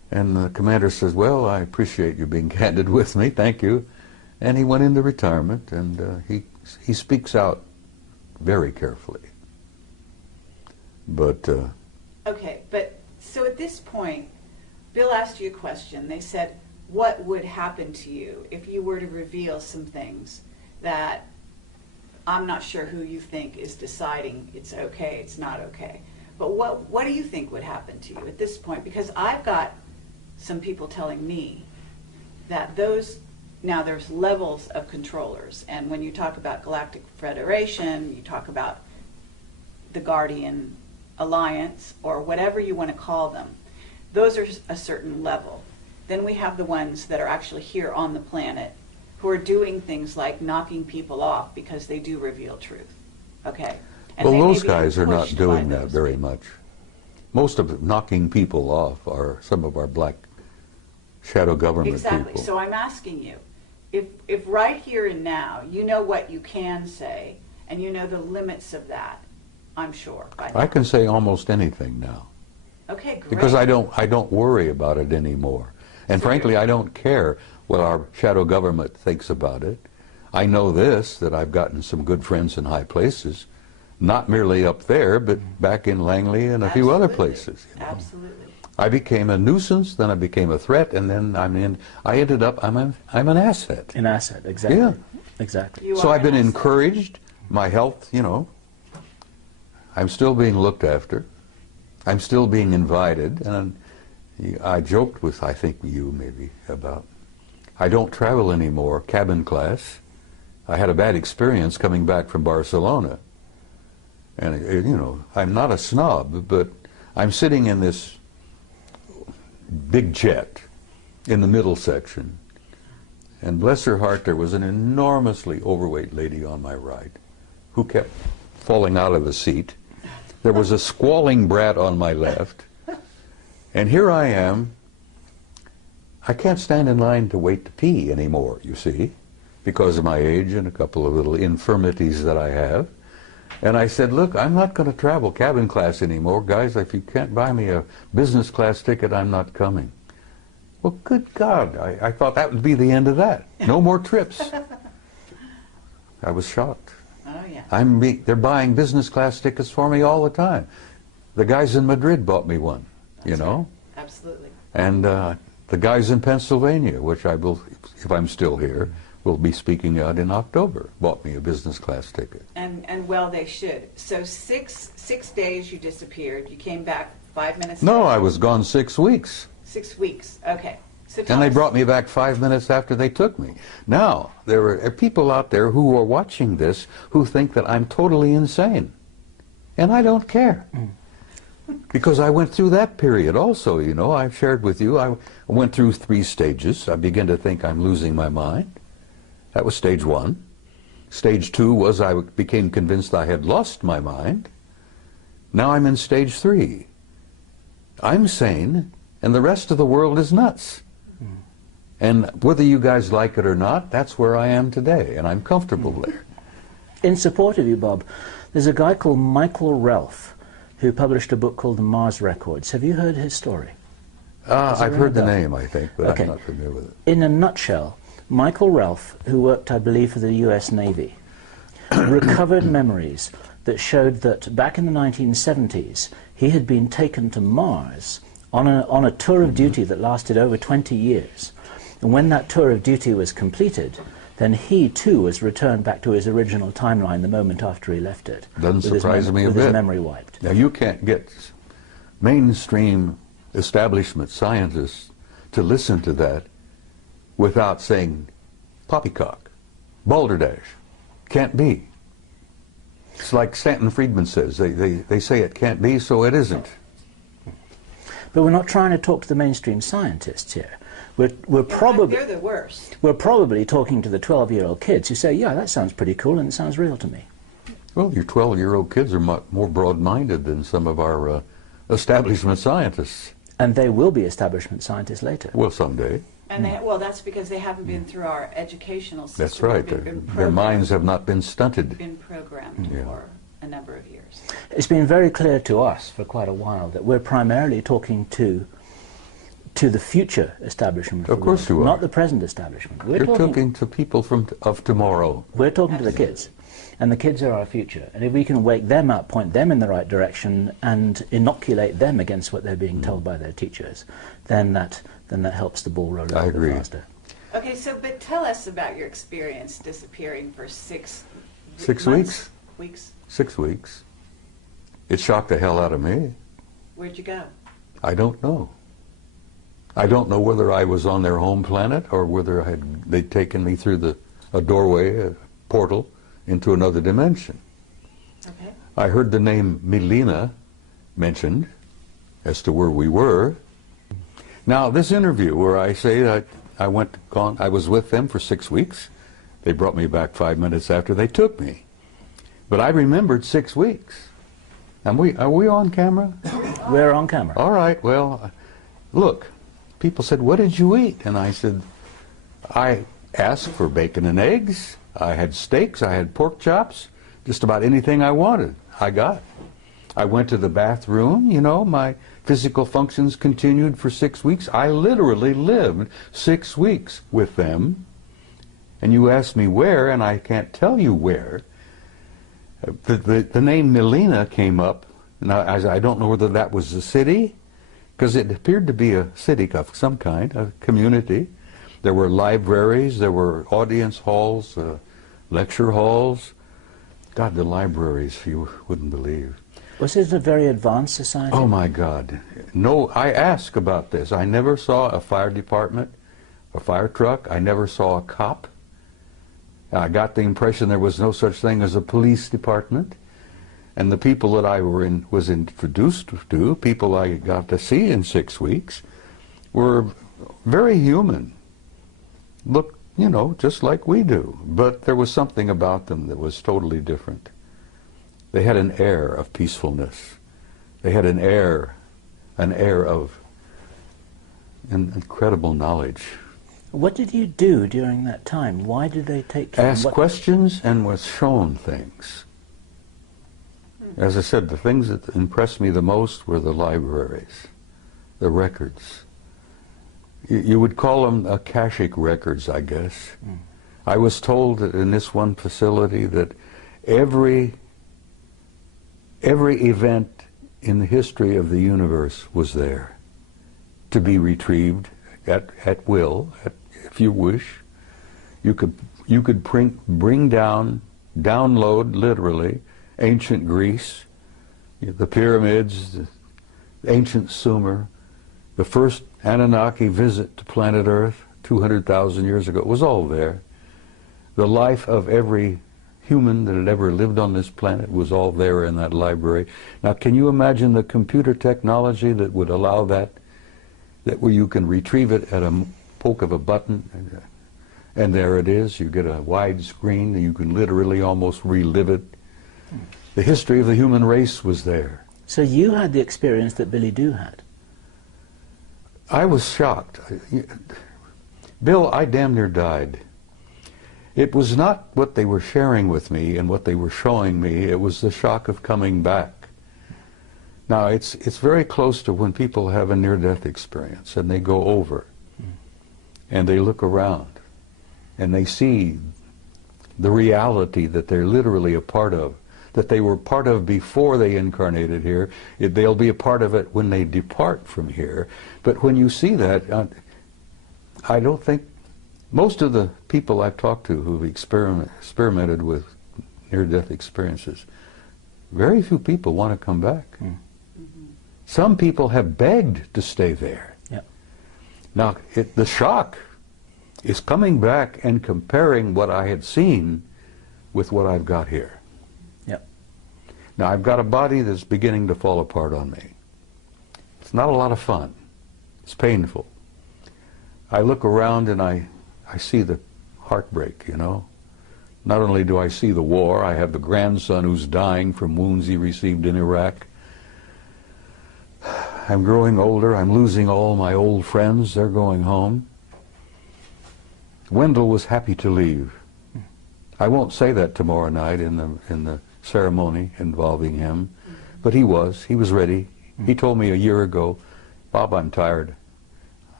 And the commander says, well, I appreciate you being candid with me, thank you. And he went into retirement, and he speaks out very carefully. But Okay, but so at this point, Bill asked you a question. They said, what would happen to you if you were to reveal some things that I'm not sure who you think is deciding it's okay, it's not okay. But what do you think would happen to you at this point? Because I've got some people telling me that now there's levels of controllers. And when you talk about Galactic Federation, you talk about the Guardian Alliance, or whatever you want to call them, those are a certain level. Then we have the ones that are actually here on the planet who are doing things like knocking people off because they do reveal truth. Okay? And well, those guys are not doing that very much. Most of knocking people off are some of our black shadow government exactly. people. So I'm asking you, if right here and now you know what you can say and you know the limits of that, I'm sure. I can say almost anything now. Okay, great. Because I don't worry about it anymore. And frankly, I don't care what our shadow government thinks about it. I know this, that I've gotten some good friends in high places, not merely up there, but back in Langley and a few other places. You know? Absolutely. I became a nuisance, then I became a threat, and then I ended up, I'm an asset. An asset, exactly. Yeah. Exactly. So I've been encouraged, my health, you know, I'm still being looked after. I'm still being invited, and I joked with, I think you maybe, about, I don't travel anymore, cabin class. I had a bad experience coming back from Barcelona. And, you know, I'm not a snob, but I'm sitting in this big jet in the middle section. And bless her heart, there was an enormously overweight lady on my right who kept falling out of the seat. There was a squalling brat on my left. And here I am. I can't stand in line to wait to pee anymore, you see, because of my age and a couple of little infirmities that I have. And I said, look, I'm not going to travel cabin class anymore. Guys, if you can't buy me a business class ticket, I'm not coming. Well, good God, I thought that would be the end of that. No more trips. I was shocked. Oh, yeah. They're buying business class tickets for me all the time. The guys in Madrid bought me one, you know? Right. Absolutely. And the guys in Pennsylvania, which I will, if I'm still here, will be speaking out in October, bought me a business class ticket. And well, they should. So six days you disappeared. You came back 5 minutes No, later. I was gone 6 weeks. 6 weeks. Okay. So And they us. brought me back 5 minutes after they took me. Now, there are people out there who are watching this who think that I'm totally insane. And I don't care. Because I went through that period also, you know. I've shared with you, I went through 3 stages. I began to think I'm losing my mind. That was stage 1. Stage 2 was I became convinced I had lost my mind. Now I'm in stage 3. I'm sane, and the rest of the world is nuts. And whether you guys like it or not, that's where I am today, and I'm comfortable there. In support of you, Bob, there's a guy called Michael Ralph who published a book called The Mars Records. Have you heard his story? I've heard the name, I think, but Okay. I'm not familiar with it. In a nutshell, Michael Ralph, who worked, I believe, for the US Navy, recovered memories that showed that back in the 1970s, he had been taken to Mars on a tour of duty that lasted over 20 years. And when that tour of duty was completed, then he too was returned back to his original timeline the moment after he left it. Doesn't surprise me a with bit. his memory wiped. Now, you can't get mainstream establishment scientists to listen to that without saying poppycock, balderdash, can't be. It's like Stanton Friedman says, they say it can't be, so it isn't. But we're not trying to talk to the mainstream scientists here. We're probably They're the worst. we're probably talking to the 12-year-old kids who say, yeah, that sounds pretty cool and it sounds real to me. Well, your 12-year-old kids are more broad-minded than some of our establishment scientists. And they will be establishment scientists later. Well, someday. And well, that's because they haven't been through our educational system. That's right. Their minds have not been stunted. Been programmed Yeah. for a number of years. It's been very clear to us for quite a while that we're primarily talking to to the future establishment. Of course you are. Not the present establishment. You're talking to people of tomorrow. We're talking to the kids. And the kids are our future. And if we can wake them up, point them in the right direction, and inoculate them against what they're being told by their teachers, then that helps the ball roll a little bit faster. Okay, so but tell us about your experience disappearing for 6 weeks. 6 weeks. It shocked the hell out of me. Where'd you go? I don't know. I don't know whether I was on their home planet or whether they'd taken me through a doorway, a portal, into another dimension. Okay. I heard the name Melina mentioned as to where we were. Now, this interview where I say that I was with them for 6 weeks. They brought me back 5 minutes after they took me. But I remembered 6 weeks. Are we on camera? We're on camera. All right, well, look, people said, what did you eat? And I said, I asked for bacon and eggs. I had steaks, I had pork chops, just about anything I wanted, I got. I went to the bathroom, my physical functions continued for 6 weeks. I literally lived 6 weeks with them. And you asked me where, and I can't tell you where. The name Melina came up. Now, I don't know whether that was a city, because it appeared to be a city of some kind, a community. There were libraries, there were audience halls, lecture halls. God, the libraries, you wouldn't believe. Was it a very advanced society? Oh my God. No, I asked about this. I never saw a fire department, a fire truck. I never saw a cop. I got the impression there was no such thing as a police department. And the people that I was introduced to, people I got to see in 6 weeks, were very human. Looked, just like we do. But there was something about them that was totally different. They had an air of peacefulness. They had an air of incredible knowledge. What did you do during that time? Why did they take you? Asked questions and was shown things. As I said, the things that impressed me the most were the libraries, the records. You would call them akashic records, I guess. I was told that in this one facility that every event in the history of the universe was there to be retrieved at will, if you wish. You could bring download literally ancient Greece, the pyramids, the ancient Sumer, the first Anunnaki visit to planet Earth 200,000 years ago. It was all there. The life of every human that had ever lived on this planet was all there in that library. Now, can you imagine the computer technology that would allow that where you can retrieve it at a poke of a button, and there it is. You get a wide screen, and you can literally almost relive it. The history of the human race was there. So you had the experience that Billy Doo had? I was shocked. Bill, I damn near died. It was not what they were sharing with me and what they were showing me. It was the shock of coming back. Now, it's very close to when people have a near-death experience and they go over and they look around and they see the reality that they're literally a part of, that they were part of before they incarnated here. They'll be a part of it when they depart from here. But when you see that, I don't think most of the people I've talked to who've experimented with near-death experiences, very few people want to come back. Some people have begged to stay there. Yep. Now, the shock is coming back and comparing what I had seen with what I've got here. Yep. Now, I've got a body that's beginning to fall apart on me. It's not a lot of fun. It's painful. I look around and I see the heartbreak, Not only do I see the war, I have the grandson who's dying from wounds he received in Iraq. I'm growing older. I'm losing all my old friends. They're going home. Wendell was happy to leave. I won't say that tomorrow night in the ceremony involving him, but he was ready. He told me a year ago, Bob, I'm tired.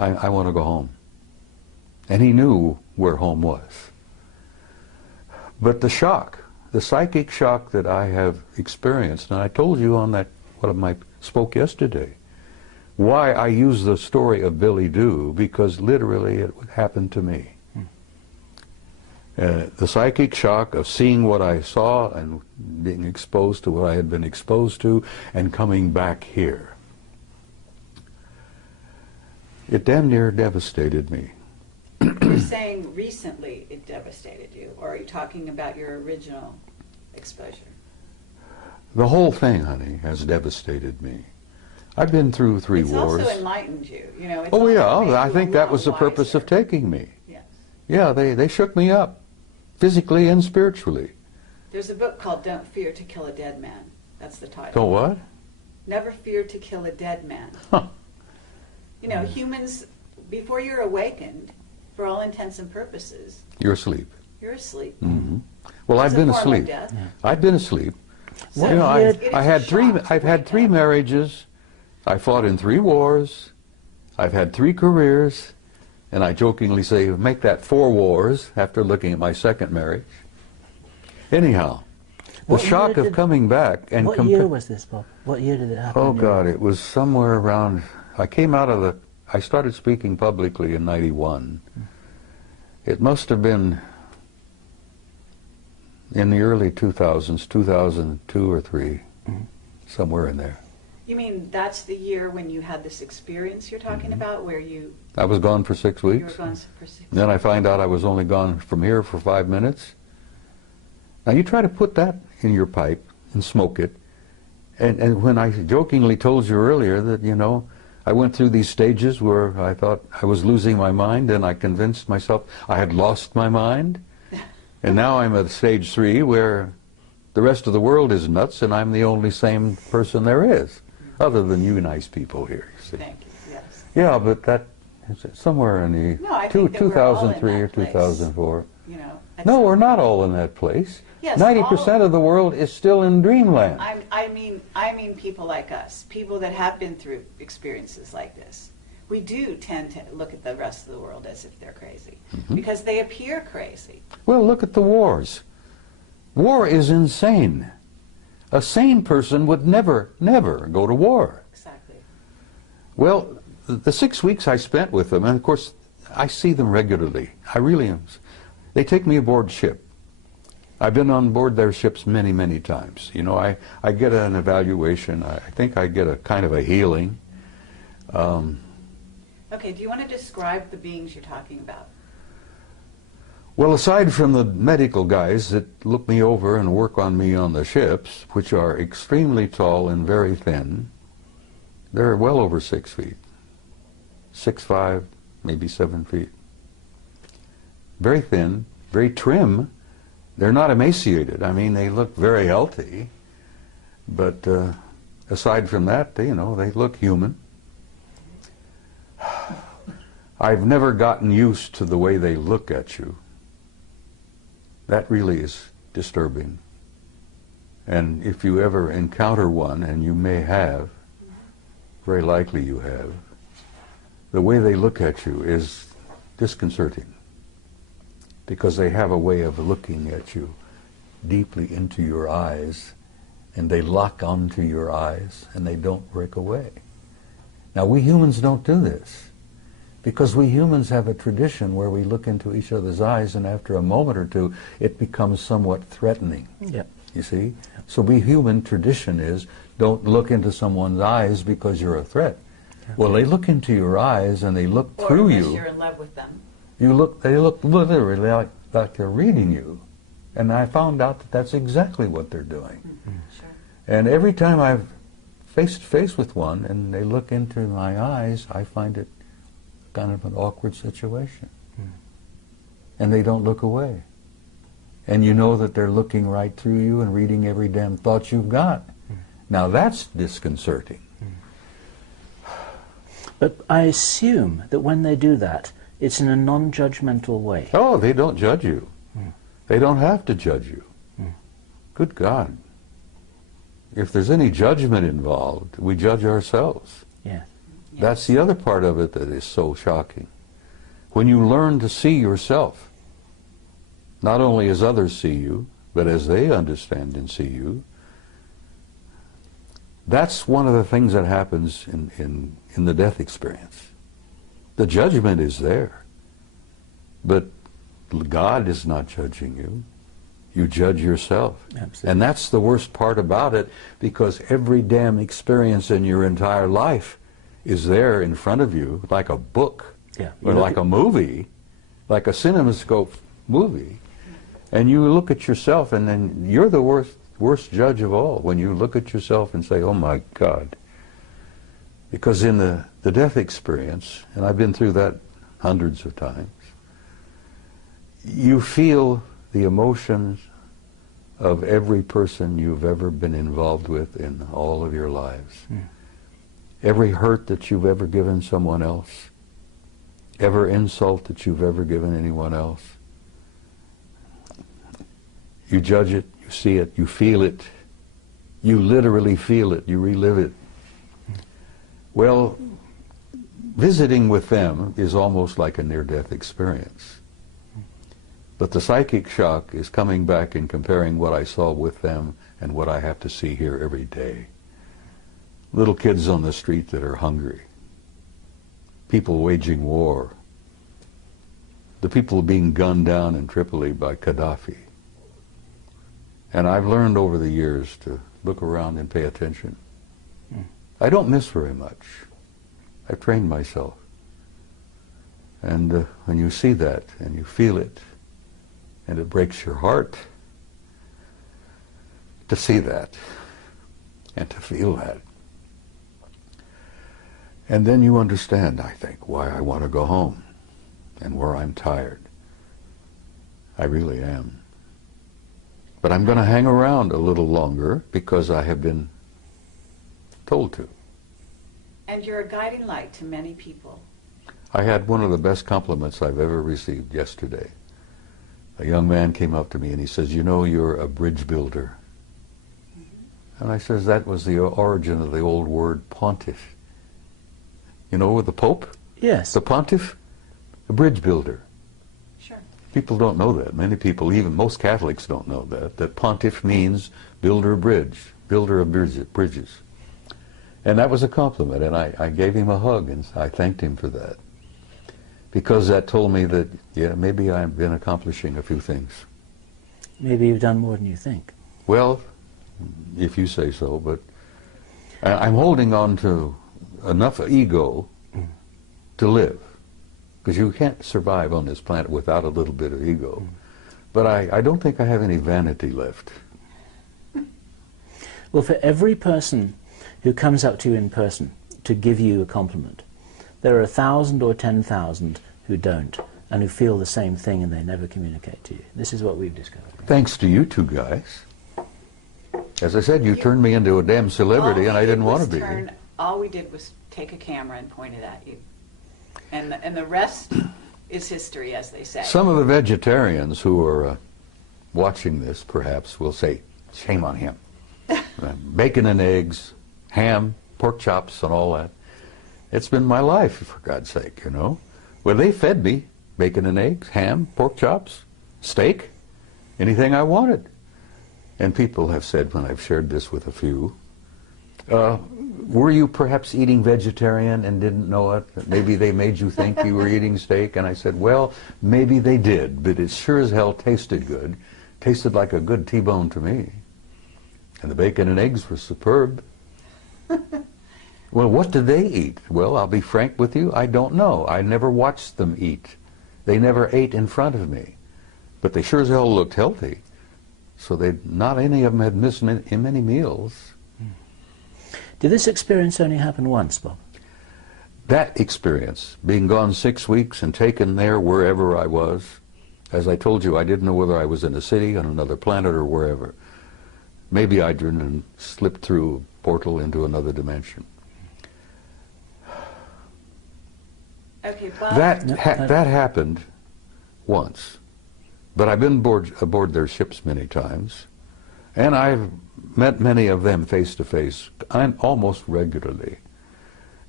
I want to go home. And he knew where home was. But the shock, the psychic shock that I have experienced, and I told you on that, spoke yesterday, why I use the story of Billy Doo, because literally it happened to me. The psychic shock of seeing what I saw and being exposed to what I had been exposed to and coming back here. It damn near devastated me. You're saying recently it devastated you, or are you talking about your original exposure? The whole thing, honey, has devastated me. I've been through 3 wars. It's also enlightened you. You know, it's Oh yeah, also made I you think a that lot was the purpose of wiser. taking me. Yes. Yeah, they shook me up, physically and spiritually. There's a book called Don't Fear to Kill a Dead Man. That's the title. So what? Never fear to kill a dead man. Huh. You know, humans, before you're awakened, for all intents and purposes, You're asleep. you're asleep. Hmm. Well, It's I've a been form of asleep. death. I've been asleep. So You know, it's a I had three. shock to I've had wake 3 up. marriages. I fought in 3 wars. I've had 3 careers, and I jokingly say, make that 4 wars after looking at my 2nd marriage. Anyhow, the What shock year of coming back and What year was this, Bob? What year did it happen? oh God, it was somewhere around. I came out of the. I started speaking publicly in '91. It must have been in the early 2000s, 2002 or 3, somewhere in there. You mean that's the year when you had this experience you're talking about, where you I was gone for 6 were weeks. gone for 6 Then I find out I was only gone from here for 5 minutes. Now you try to put that in your pipe and smoke it. And when I jokingly told you earlier that, you know, I went through these stages where I thought I was losing my mind, and I convinced myself I had lost my mind. And now I'm at stage 3 where the rest of the world is nuts and I'm the only sane person there is, other than you nice people here, you see. Thank you. Yes. Yeah, but that is somewhere in the No, I think that we're all in 2003 or that place. 2004. You know. at No, some we're not point. all in that place. Yes, 90% of the world is still in dreamland. I mean people like us, people that have been through experiences like this. We do tend to look at the rest of the world as if they're crazy, because they appear crazy. Well, look at the wars. War is insane. A sane person would never go to war. Exactly. Well, the 6 weeks I spent with them, and of course, I see them regularly. I really am. They take me aboard ship. I've been on board their ships many, many times. You know, I get an evaluation. I think I get a kind of a healing. Okay, do you want to describe the beings you're talking about? Well, aside from the medical guys that look me over and work on me on the ships, which are extremely tall and very thin, they're well over 6 feet. 6'5", maybe 7 feet. Very thin, very trim. They're not emaciated. I mean, they look very healthy. But aside from that, they look human. I've never gotten used to the way they look at you. That really is disturbing. And if you ever encounter one, and you may have, very likely you have, the way they look at you is disconcerting, because they have a way of looking at you deeply into your eyes, and they lock onto your eyes, and they don't break away. Now, we humans don't do this, because we humans have a tradition where we look into each other's eyes, and after a moment or two, it becomes somewhat threatening. Yeah. You see? So we human tradition is, don't look into someone's eyes because you're a threat. Okay. Well, they look into your eyes, and they look Or through unless you. you're in love with them. They look literally like they're reading you. And I found out that that's exactly what they're doing. Sure. And every time I've face to face with one and they look into my eyes, I find it kind of an awkward situation. And they don't look away. And you know that they're looking right through you and reading every damn thought you've got. Now that's disconcerting. But I assume that when they do that, it's in a non-judgmental way. Oh, they don't judge you. They don't have to judge you. Good God. If there's any judgment involved, we judge ourselves. Yeah. Yes. That's the other part of it that is so shocking. When you learn to see yourself, not only as others see you, but as they understand and see you, that's one of the things that happens in the death experience. The judgment is there, but God is not judging you. You judge yourself. Absolutely. And that's the worst part about it, because every damn experience in your entire life is there in front of you, like a book, Yeah. or like a movie, like a CinemaScope movie. And you look at yourself, and then you're the worst judge of all when you look at yourself and say, oh my God. Because in the death experience, and I've been through that hundreds of times, you feel the emotions of every person you've ever been involved with in all of your lives. Mm. Every hurt that you've ever given someone else, every insult that you've ever given anyone else. You judge it, you see it, you feel it, you literally feel it, you relive it. Well, visiting with them is almost like a near-death experience. But the psychic shock is coming back and comparing what I saw with them and what I have to see here every day. Little kids on the street that are hungry, people waging war, the people being gunned down in Tripoli by Gaddafi. And I've learned over the years to look around and pay attention. I don't miss very much. I've trained myself. And when you see that and you feel it, and it breaks your heart to see that and to feel that. And then you understand, I think, why I want to go home and where I'm tired. I really am. But I'm going to hang around a little longer because I have been told to. And you're a guiding light to many people. I had one of the best compliments I've ever received yesterday. A young man came up to me and he says, you know, you're a bridge builder. Mm-hmm. And I says, that was the origin of the old word pontiff. You know, with the Pope? Yes. The pontiff, a bridge builder. Sure. People don't know that. Many people, even most Catholics don't know that pontiff means builder of bridge, builder of bridges. And that was a compliment, and I gave him a hug, and I thanked him for that. Because that told me that, yeah, maybe I've been accomplishing a few things. Maybe you've done more than you think. Well, if you say so, but I'm holding on to enough ego to live. Because you can't survive on this planet without a little bit of ego. But I don't think I have any vanity left. Well, for every person who comes up to you in person to give you a compliment, there are 1,000 or 10,000 who don't, and who feel the same thing and they never communicate to you. This is what we've discovered. Thanks to you two guys. As I said, you turned me into a damn celebrity, and I didn't want to be. All we did was take a camera and point it at you. And the rest is history, as they say. Some of the vegetarians who are watching this, perhaps, will say, shame on him. Bacon and eggs, ham, pork chops, and all that. It's been my life, for God's sake, you know. Well, they fed me bacon and eggs, ham, pork chops, steak, anything I wanted. And people have said, when I've shared this with a few, were you perhaps eating vegetarian and didn't know it? Maybe they made you think you were eating steak. And I said, well, maybe they did, but it sure as hell tasted good. Tasted like a good T-bone to me. And the bacon and eggs were superb. Well, what did they eat? Well, I'll be frank with you, I don't know. I never watched them eat. They never ate in front of me. But they sure as hell looked healthy. So not any of them had missed many meals. Did this experience only happen once, Bob? That experience, being gone 6 weeks and taken there wherever I was, as I told you, I didn't know whether I was in a city, on another planet, or wherever. Maybe I didn't slip through a portal into another dimension. Okay, Bob. That happened once. But I've been aboard their ships many times, and I've met many of them face to face, almost regularly.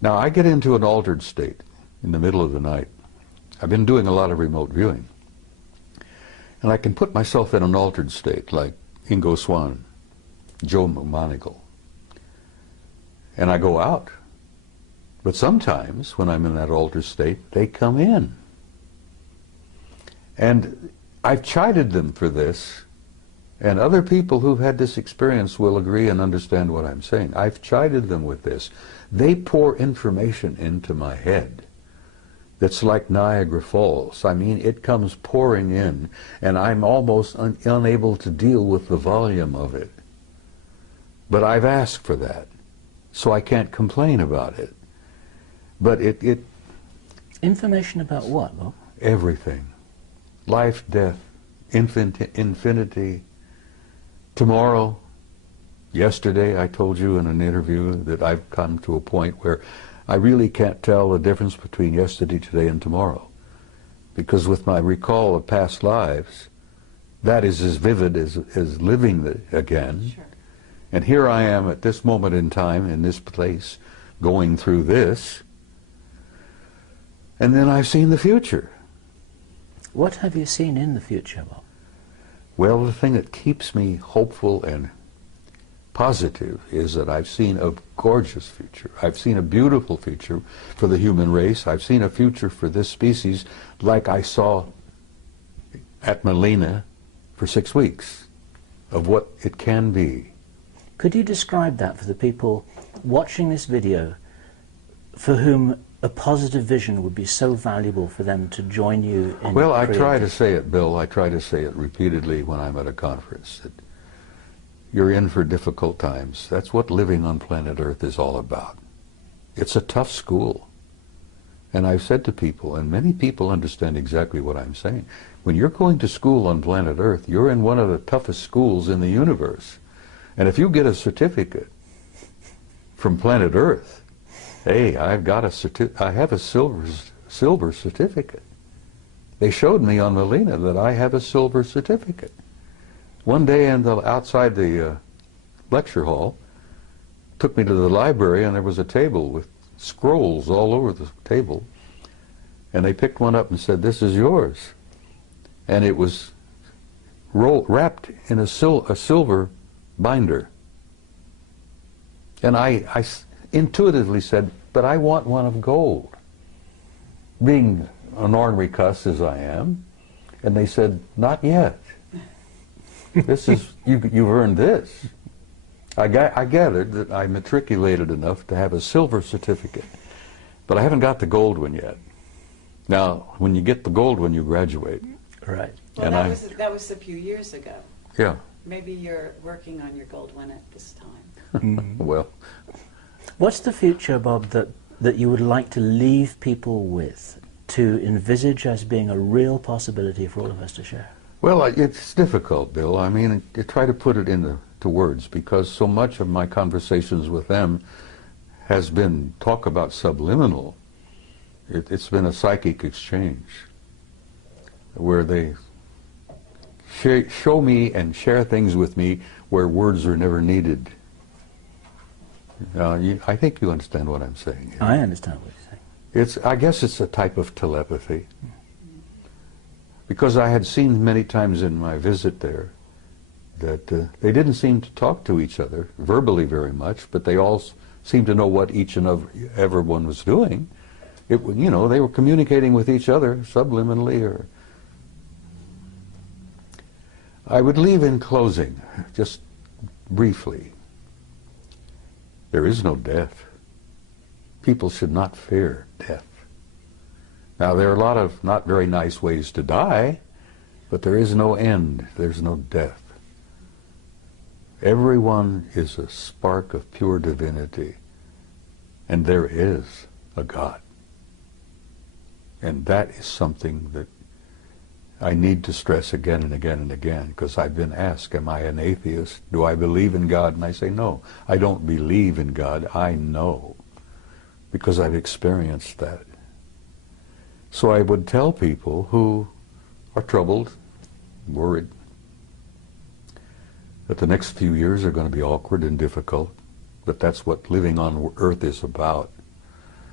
Now, I get into an altered state in the middle of the night. I've been doing a lot of remote viewing. And I can put myself in an altered state, like Ingo Swann, Joe McMoneagle. And I go out. But sometimes, when I'm in that altered state, they come in. And I've chided them for this, and other people who've had this experience will agree and understand what I'm saying. I've chided them with this. They pour information into my head that's like Niagara Falls. I mean, it comes pouring in, and I'm almost unable to deal with the volume of it. But I've asked for that, so I can't complain about it. But it Information about what, Bob? everything. Life, death, infinity, tomorrow. Yesterday I told you in an interview that I've come to a point where I really can't tell the difference between yesterday, today, and tomorrow. Because with my recall of past lives, that is as vivid as living again. Sure. And here I am at this moment in time, in this place, going through this. And then I've seen the future. What have you seen in the future, Bob? Well, the thing that keeps me hopeful and positive is that I've seen a gorgeous future. I've seen a beautiful future for the human race. I've seen a future for this species like I saw at Melina for 6 weeks of what it can be. Could you describe that for the people watching this video for whom a positive vision would be so valuable for them to join you in Well, I creating? try to say it, Bill. I try to say it repeatedly when I'm at a conference, that you're in for difficult times. That's what living on planet Earth is all about. It's a tough school. And I've said to people, and many people understand exactly what I'm saying, when you're going to school on planet Earth, you're in one of the toughest schools in the universe. And if you get a certificate from planet Earth, hey, I have a silver certificate. They showed me on Melina that I have a silver certificate. One day outside the lecture hall, took me to the library, and there was a table with scrolls all over the table. And they picked one up and said, "This is yours." And it was wrapped in a silver binder. And I intuitively said, "But I want one of gold," being an ornery cuss as I am. And they said, "Not yet. This is, you've earned this." I gathered that I matriculated enough to have a silver certificate, but I haven't got the gold one yet. Now, when you get the gold one, you graduate. Right. Well, And that was a few years ago. Yeah, Maybe you're working on your gold one at this time. well, What's the future, Bob, that you would like to leave people with, to envisage as being a real possibility for all of us to share? well, it's difficult, Bill. I mean, I try to put it into words, because so much of my conversations with them has been talk about subliminal. It's been a psychic exchange where they show me and share things with me where words are never needed. I think you understand what I'm saying here. I understand what you're saying. I guess it's a type of telepathy. Because I had seen many times in my visit there that they didn't seem to talk to each other verbally very much, but they all seemed to know what each and everyone was doing. They were communicating with each other subliminally. I would leave in closing, just briefly. There is no death. People should not fear death. Now, there are a lot of not very nice ways to die, but there is no end. There's no death. Everyone is a spark of pure divinity, and there is a God. And that is something that I need to stress again and again and again, because I've been asked, am I an atheist? Do I believe in God? And I say, no, I don't believe in God. I know, because I've experienced that. So I would tell people who are troubled, worried, that the next few years are going to be awkward and difficult, but that's what living on Earth is about.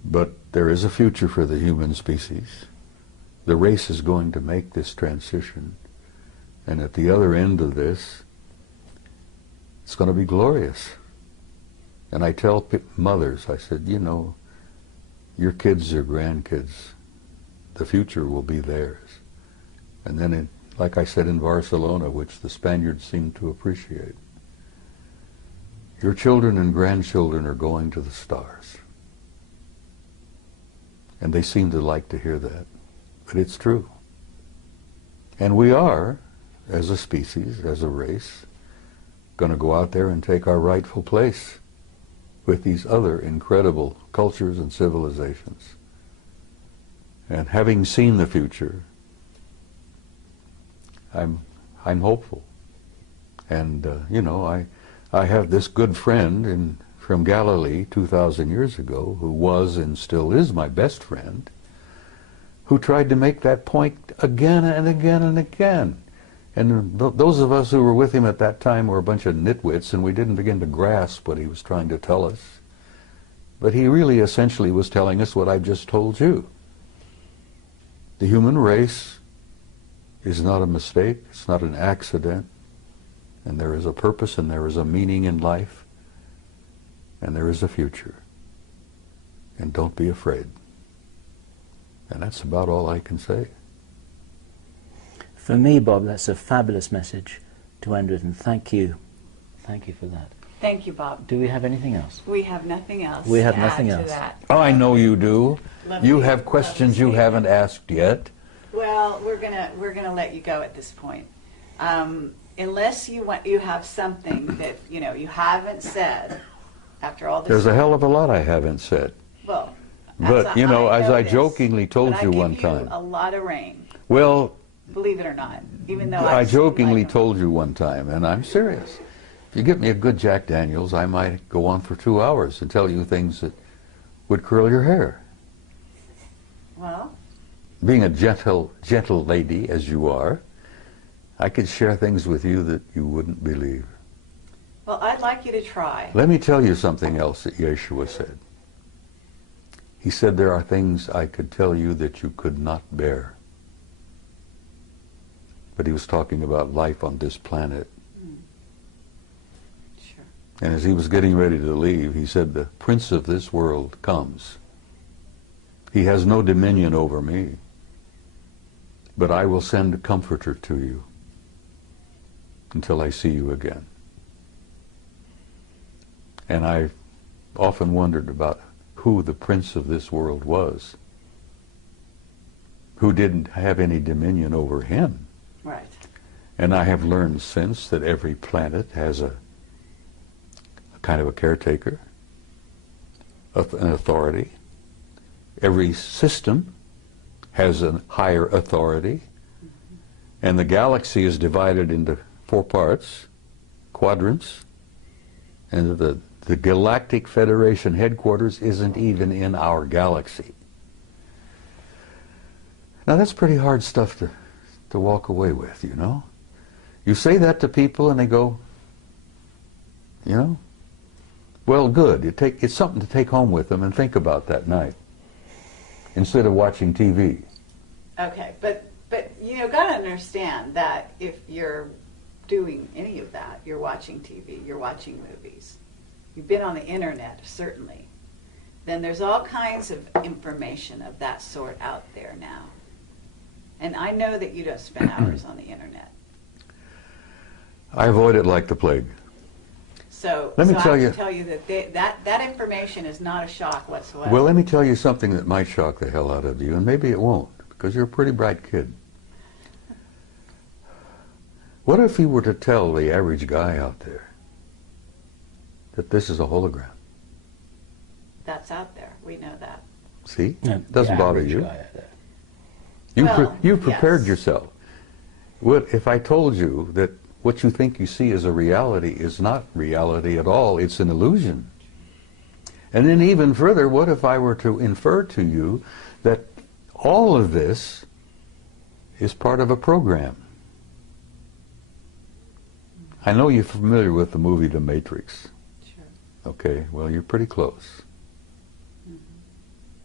But there is a future for the human species. The race is going to make this transition. And at the other end of this, it's going to be glorious. And I tell mothers, I said, you know, your kids or grandkids, the future will be theirs. And then, like I said in Barcelona, which the Spaniards seem to appreciate, your children and grandchildren are going to the stars. And they seem to like to hear that. But it's true. And we are, as a species, as a race, going to go out there and take our rightful place with these other incredible cultures and civilizations. And having seen the future, I'm hopeful. And, you know, I have this good friend from Galilee 2,000 years ago who was and still is my best friend, who tried to make that point again and again and again. And those of us who were with him at that time were a bunch of nitwits, and we didn't begin to grasp what he was trying to tell us. But he really essentially was telling us what I've just told you. The human race is not a mistake, it's not an accident, and there is a purpose and there is a meaning in life, and there is a future. And don't be afraid. And that's about all I can say. For me, Bob, that's a fabulous message to end with, and thank you. Thank you for that. Thank you, Bob. Do we have anything else? We have nothing else. We have to nothing add else. To that. Oh, I know you do. Love You you. have questions you haven't asked yet. Well, we're gonna let you go at this point, unless you have something that you haven't said after all this. There's a hell of a lot I haven't said. Well, But, you know, as I noticed, jokingly told but you I one give time. you a lot of rain, Well, believe it or not. Even though I seem jokingly like a- told you one time, and I'm serious. If you get me a good Jack Daniels, I might go on for 2 hours and tell you things that would curl your hair. Well, Being a gentle lady as you are, I could share things with you that you wouldn't believe. well, I'd like you to try. Let me tell you something else that Yeshua said. He said, there are things I could tell you that you could not bear. But he was talking about life on this planet. Sure. And as he was getting ready to leave, he said, the prince of this world comes. He has no dominion over me, but I will send a comforter to you until I see you again. And I often wondered about who the prince of this world was, who didn't have any dominion over him. Right. And I have learned since that every planet has a kind of a caretaker, an authority. Every system has a higher authority. And the galaxy is divided into 4 parts, quadrants. And the Galactic Federation headquarters isn't even in our galaxy. Now that's pretty hard stuff to walk away with, you know. You say that to people and they go, you know, well, good. It's something to take home with them and think about that night instead of watching TV. Okay, but gotta understand that if you're doing any of that, you're watching TV, you're watching movies, you've been on the internet, certainly, then there's all kinds of information of that sort out there now. And I know that you don't spend hours on the internet. I avoid it like the plague. So Let me I tell have you- to tell you that information is not a shock whatsoever. Well, let me tell you something that might shock the hell out of you, and maybe it won't, because you're a pretty bright kid. What if you were to tell the average guy out there that this is a hologram? That's out there. We know that. See? No, It doesn't the bother average you. guy out there. You prepared yes. yourself. What if I told you that what you think you see as a reality is not reality at all? It's an illusion. And then even further, what if I were to infer to you that all of this is part of a program? I know you're familiar with the movie The Matrix. Sure. Okay, well, you're pretty close.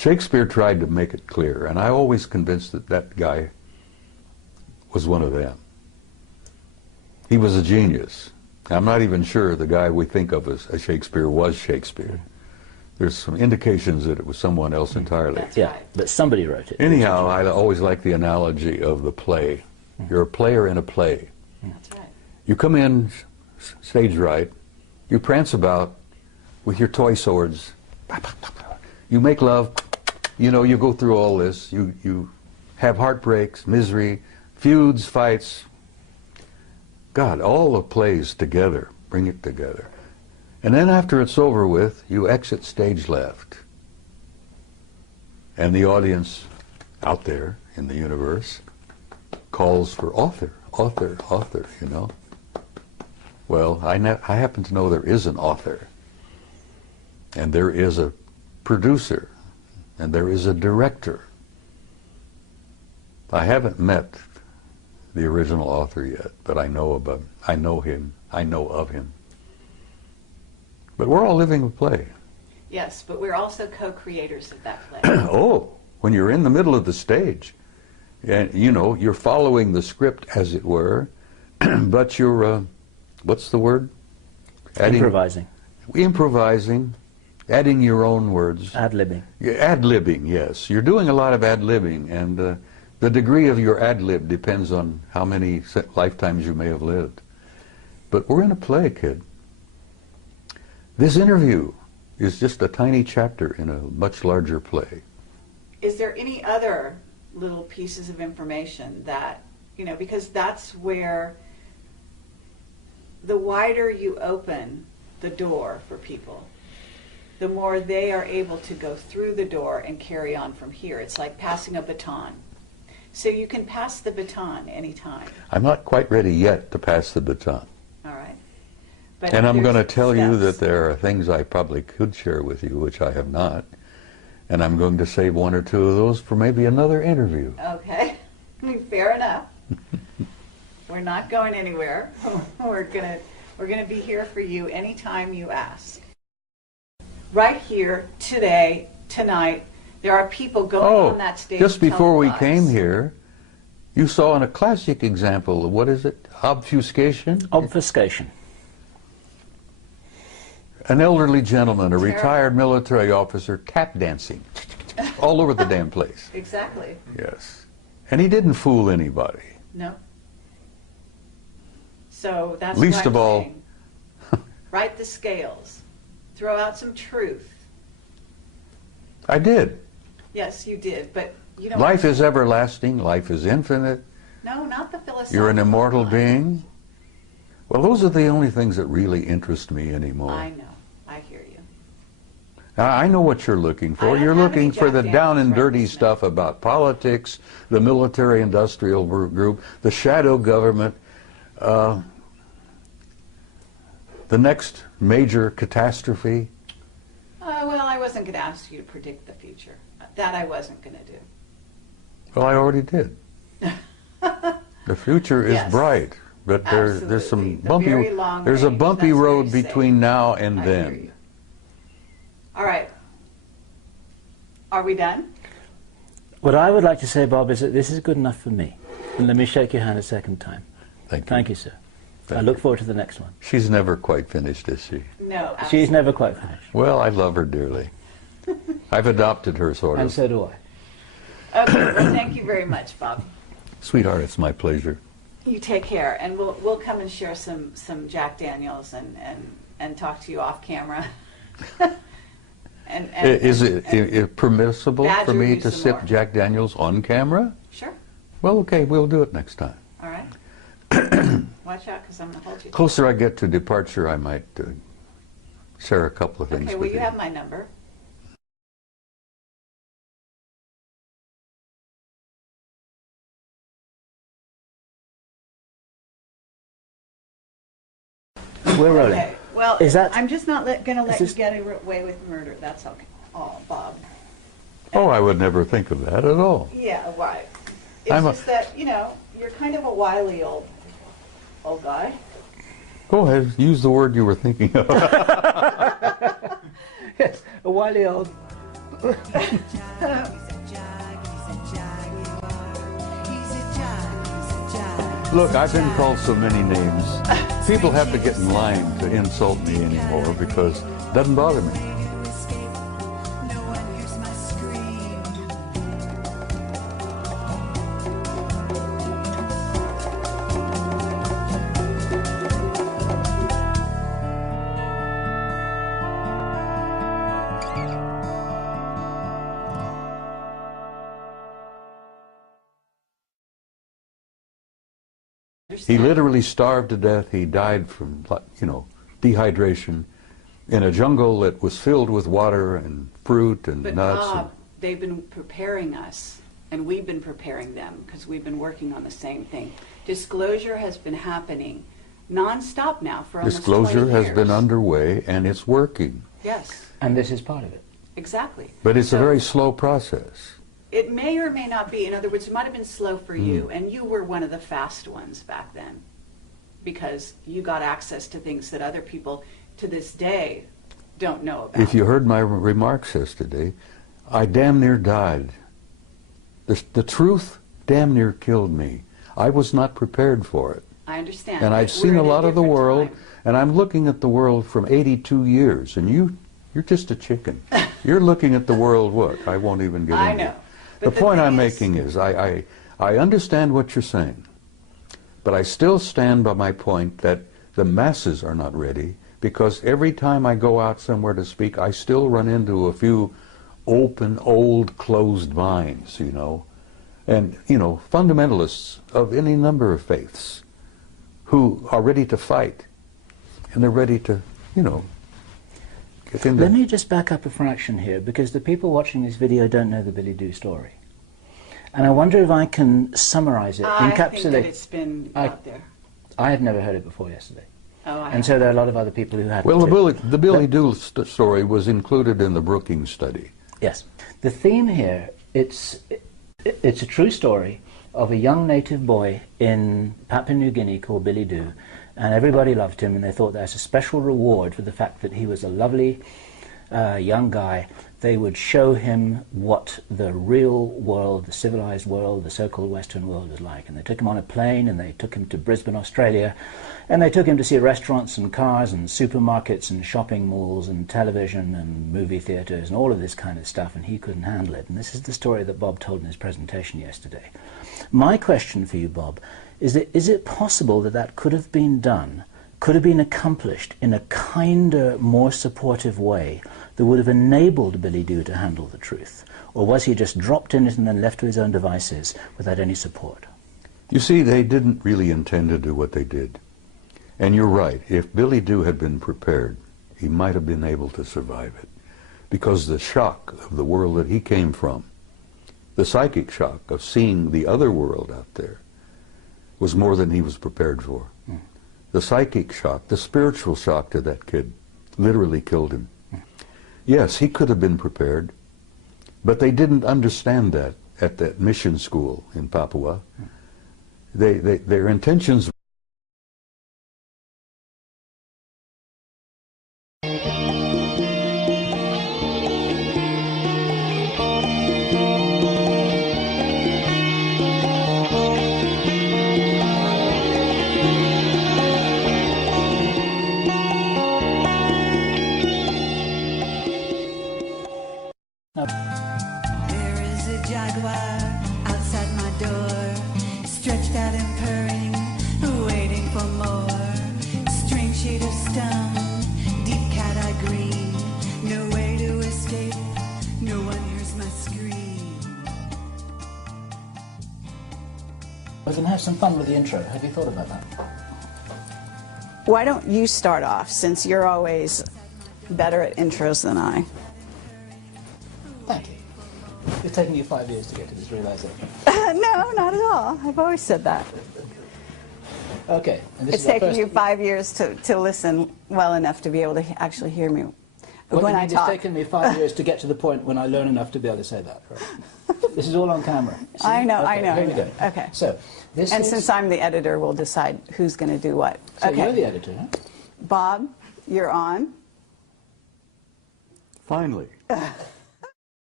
Shakespeare tried to make it clear, and I always convinced that that guy was one of them. He was a genius. I'm not even sure the guy we think of as Shakespeare was Shakespeare. There's some indications that it was someone else entirely. That's Yeah, right. but somebody wrote it. Anyhow, I always like the analogy of the play. You're a player in a play. That's right. You come in stage right, you prance about with your toy swords. You make love, you know, you go through all this. You have heartbreaks, misery, feuds, fights. God, all the plays together, bring it together. And then after it's over with, you exit stage left. And the audience out there in the universe calls for author, author, author, you know. Well, I happen to know there is an author, and there is a producer, and there is a director. I haven't met the original author yet, but I know him, I know of him. But we're all living a play. Yes, but we're also co-creators of that play. Oh, when you're in the middle of the stage, and you know, you're following the script as it were, but you're, what's the word? Improvising. Improvising, adding your own words. Ad-libbing. Ad-libbing, yes. You're doing a lot of ad-libbing, and the degree of your ad-lib depends on how many lifetimes you may have lived. But we're in a play, kid. This interview is just a tiny chapter in a much larger play. Is there any other little pieces of information that, you know, because that's where the wider you open the door for people, the more they are able to go through the door and carry on from here. It's like passing a baton. So you can pass the baton anytime. I'm not quite ready yet to pass the baton. All right. But And I'm going to there's tell you steps. that there are things I probably could share with you, which I have not. And I'm going to save one or two of those for maybe another interview. Okay. Fair enough. We're not going anywhere. We're gonna be here for you anytime you ask. Right here, today, tonight, there are people going on that stage. Just before we telling came us. here, you saw in a classic example of, what is it? Obfuscation? Obfuscation. An elderly gentleman, a Terrible. retired military officer, tap dancing all over the damn place. Exactly. Yes. And he didn't fool anybody. No. So that's Least what I'm of all- saying. Right the scales. Throw out some truth. I did. Yes, you did, but you don't. Life is everlasting. Life is infinite. No, not the philosophical. You're an immortal kind. being. Well, those are the only things that really interest me anymore. I know. I hear you. I know what you're looking I for. don't You're have looking any for the Jack down and Daniels dirty right this stuff about politics, the military-industrial group, the shadow government, the next major catastrophe. Well, I wasn't going to ask you to predict the future. That I wasn't going to do. Well, I already did. The future is Yes. bright, but there's some Absolutely. The bumpy. very long There's a range, bumpy that's road very between safe. now and I hear then. you. All right. Are we done? What I would like to say, Bob, is that this is good enough for me. And let me shake your hand a second time. Thank you. Sir. Thank I look forward to the next one. She's never quite finished, is she? No. She's never quite finished. Well, I love her dearly. I've adopted her, sort And of. so do I. Okay. Well, thank you very much, Bob. Sweetheart, it's my pleasure. You take care, and we'll come and share some Jack Daniels and talk to you off camera. Is it permissible for badger me you to some sip more. Jack Daniels on camera? Sure. Well, okay, we'll do it next time. All right. Watch out, because I'm going to hold you. Closer I get to departure, I might share a couple of things Okay. Well, with you have my number. We're rolling. Okay. Well, Is that- I'm just not going to let this- you get away with murder. That's okay. Oh, Bob. Oh, I would never think of that at all. Yeah, right. It's I'm a- just that, you're kind of a wily old guy. Go ahead, use the word you were thinking of. Yes, a wily old Look, I've been called so many names. People have to get in line to insult me anymore because it doesn't bother me. He literally starved to death. He died from, dehydration in a jungle that was filled with water and fruit and But nuts. Bob, they've been preparing us, and we've been preparing them because we've been working on the same thing. Disclosure has been happening nonstop now for almost 20 Disclosure years. has been underway, and it's working. Yes, And this is part of it. exactly. But it's a So very slow process. It may or may not be. In other words, it might have been slow for you, and you were one of the fast ones back then because you got access to things that other people to this day don't know about. If you heard my remarks yesterday, I damn near died. The truth damn near killed me. I was not prepared for it. I understand. And but I've seen we're a in lot of the different world, time. and I'm looking at the world from 82 years, and you're just a chicken. You're looking at the world, what? I won't even get I into know. it. But The point thing I'm is- making is I understand what you're saying, but I still stand by my point that the masses are not ready, because every time I go out somewhere to speak, I still run into a few open, old, closed minds, and, fundamentalists of any number of faiths who are ready to fight, and they're ready to, get into... Let me just back up a fraction here, because the people watching this video don't know the Billy Do story. And I wonder if I can summarize it, I encapsulate... think that it's been out there. I had never heard it before yesterday. Oh, I And so there are a lot of other people who hadn't. Well, too. the Billy Do story was included in the Brookings study. Yes. The theme here, it's a true story of a young native boy in Papua New Guinea called Billy Do, and everybody loved him, and they thought that's a special reward for the fact that he was a lovely young guy. They would show him what the real world, the civilized world, the so-called Western world was like. And they took him on a plane, and they took him to Brisbane, Australia, and they took him to see restaurants and cars and supermarkets and shopping malls and television and movie theaters and all of this kind of stuff, and he couldn't handle it. And this is the story that Bob told in his presentation yesterday. My question for you, Bob, is it possible that that could have been done, could have been accomplished in a kinder, more supportive way that would have enabled Billy Do to handle the truth? Or was he just dropped in it and then left to his own devices without any support? You see, they didn't really intend to do what they did. And you're right, if Billy Do had been prepared, he might have been able to survive it. Because the shock of the world that he came from, the psychic shock of seeing the other world out there, was more than he was prepared for. The psychic shock, the spiritual shock to that kid, literally killed him. Yes, he could have been prepared, but they didn't understand that at that mission school in Papua. Their intentions There is a jaguar outside my door, stretched out and purring, waiting for more. String shade of stone, deep cat-eye green, no way to escape, no one hears my scream. We're going to have some fun with the intro. Have you thought about that? Why don't you start off, since you're always better at intros than I? Thank you. It's taken you 5 years to get to this realization. No, not at all. I've always said that. Okay. And this It's is our taken first... you 5 years to listen well enough to be able to actually hear me What when you I mean, talk. It's taken me 5 years to get to the point when I learn enough to be able to say that. Right? This is all on camera. See? I know, Okay, I know. Here I we know. go. Okay. So, this And is... since I'm the editor, we'll decide who's going to do what. So Okay. you're the editor, huh? Bob, you're on. finally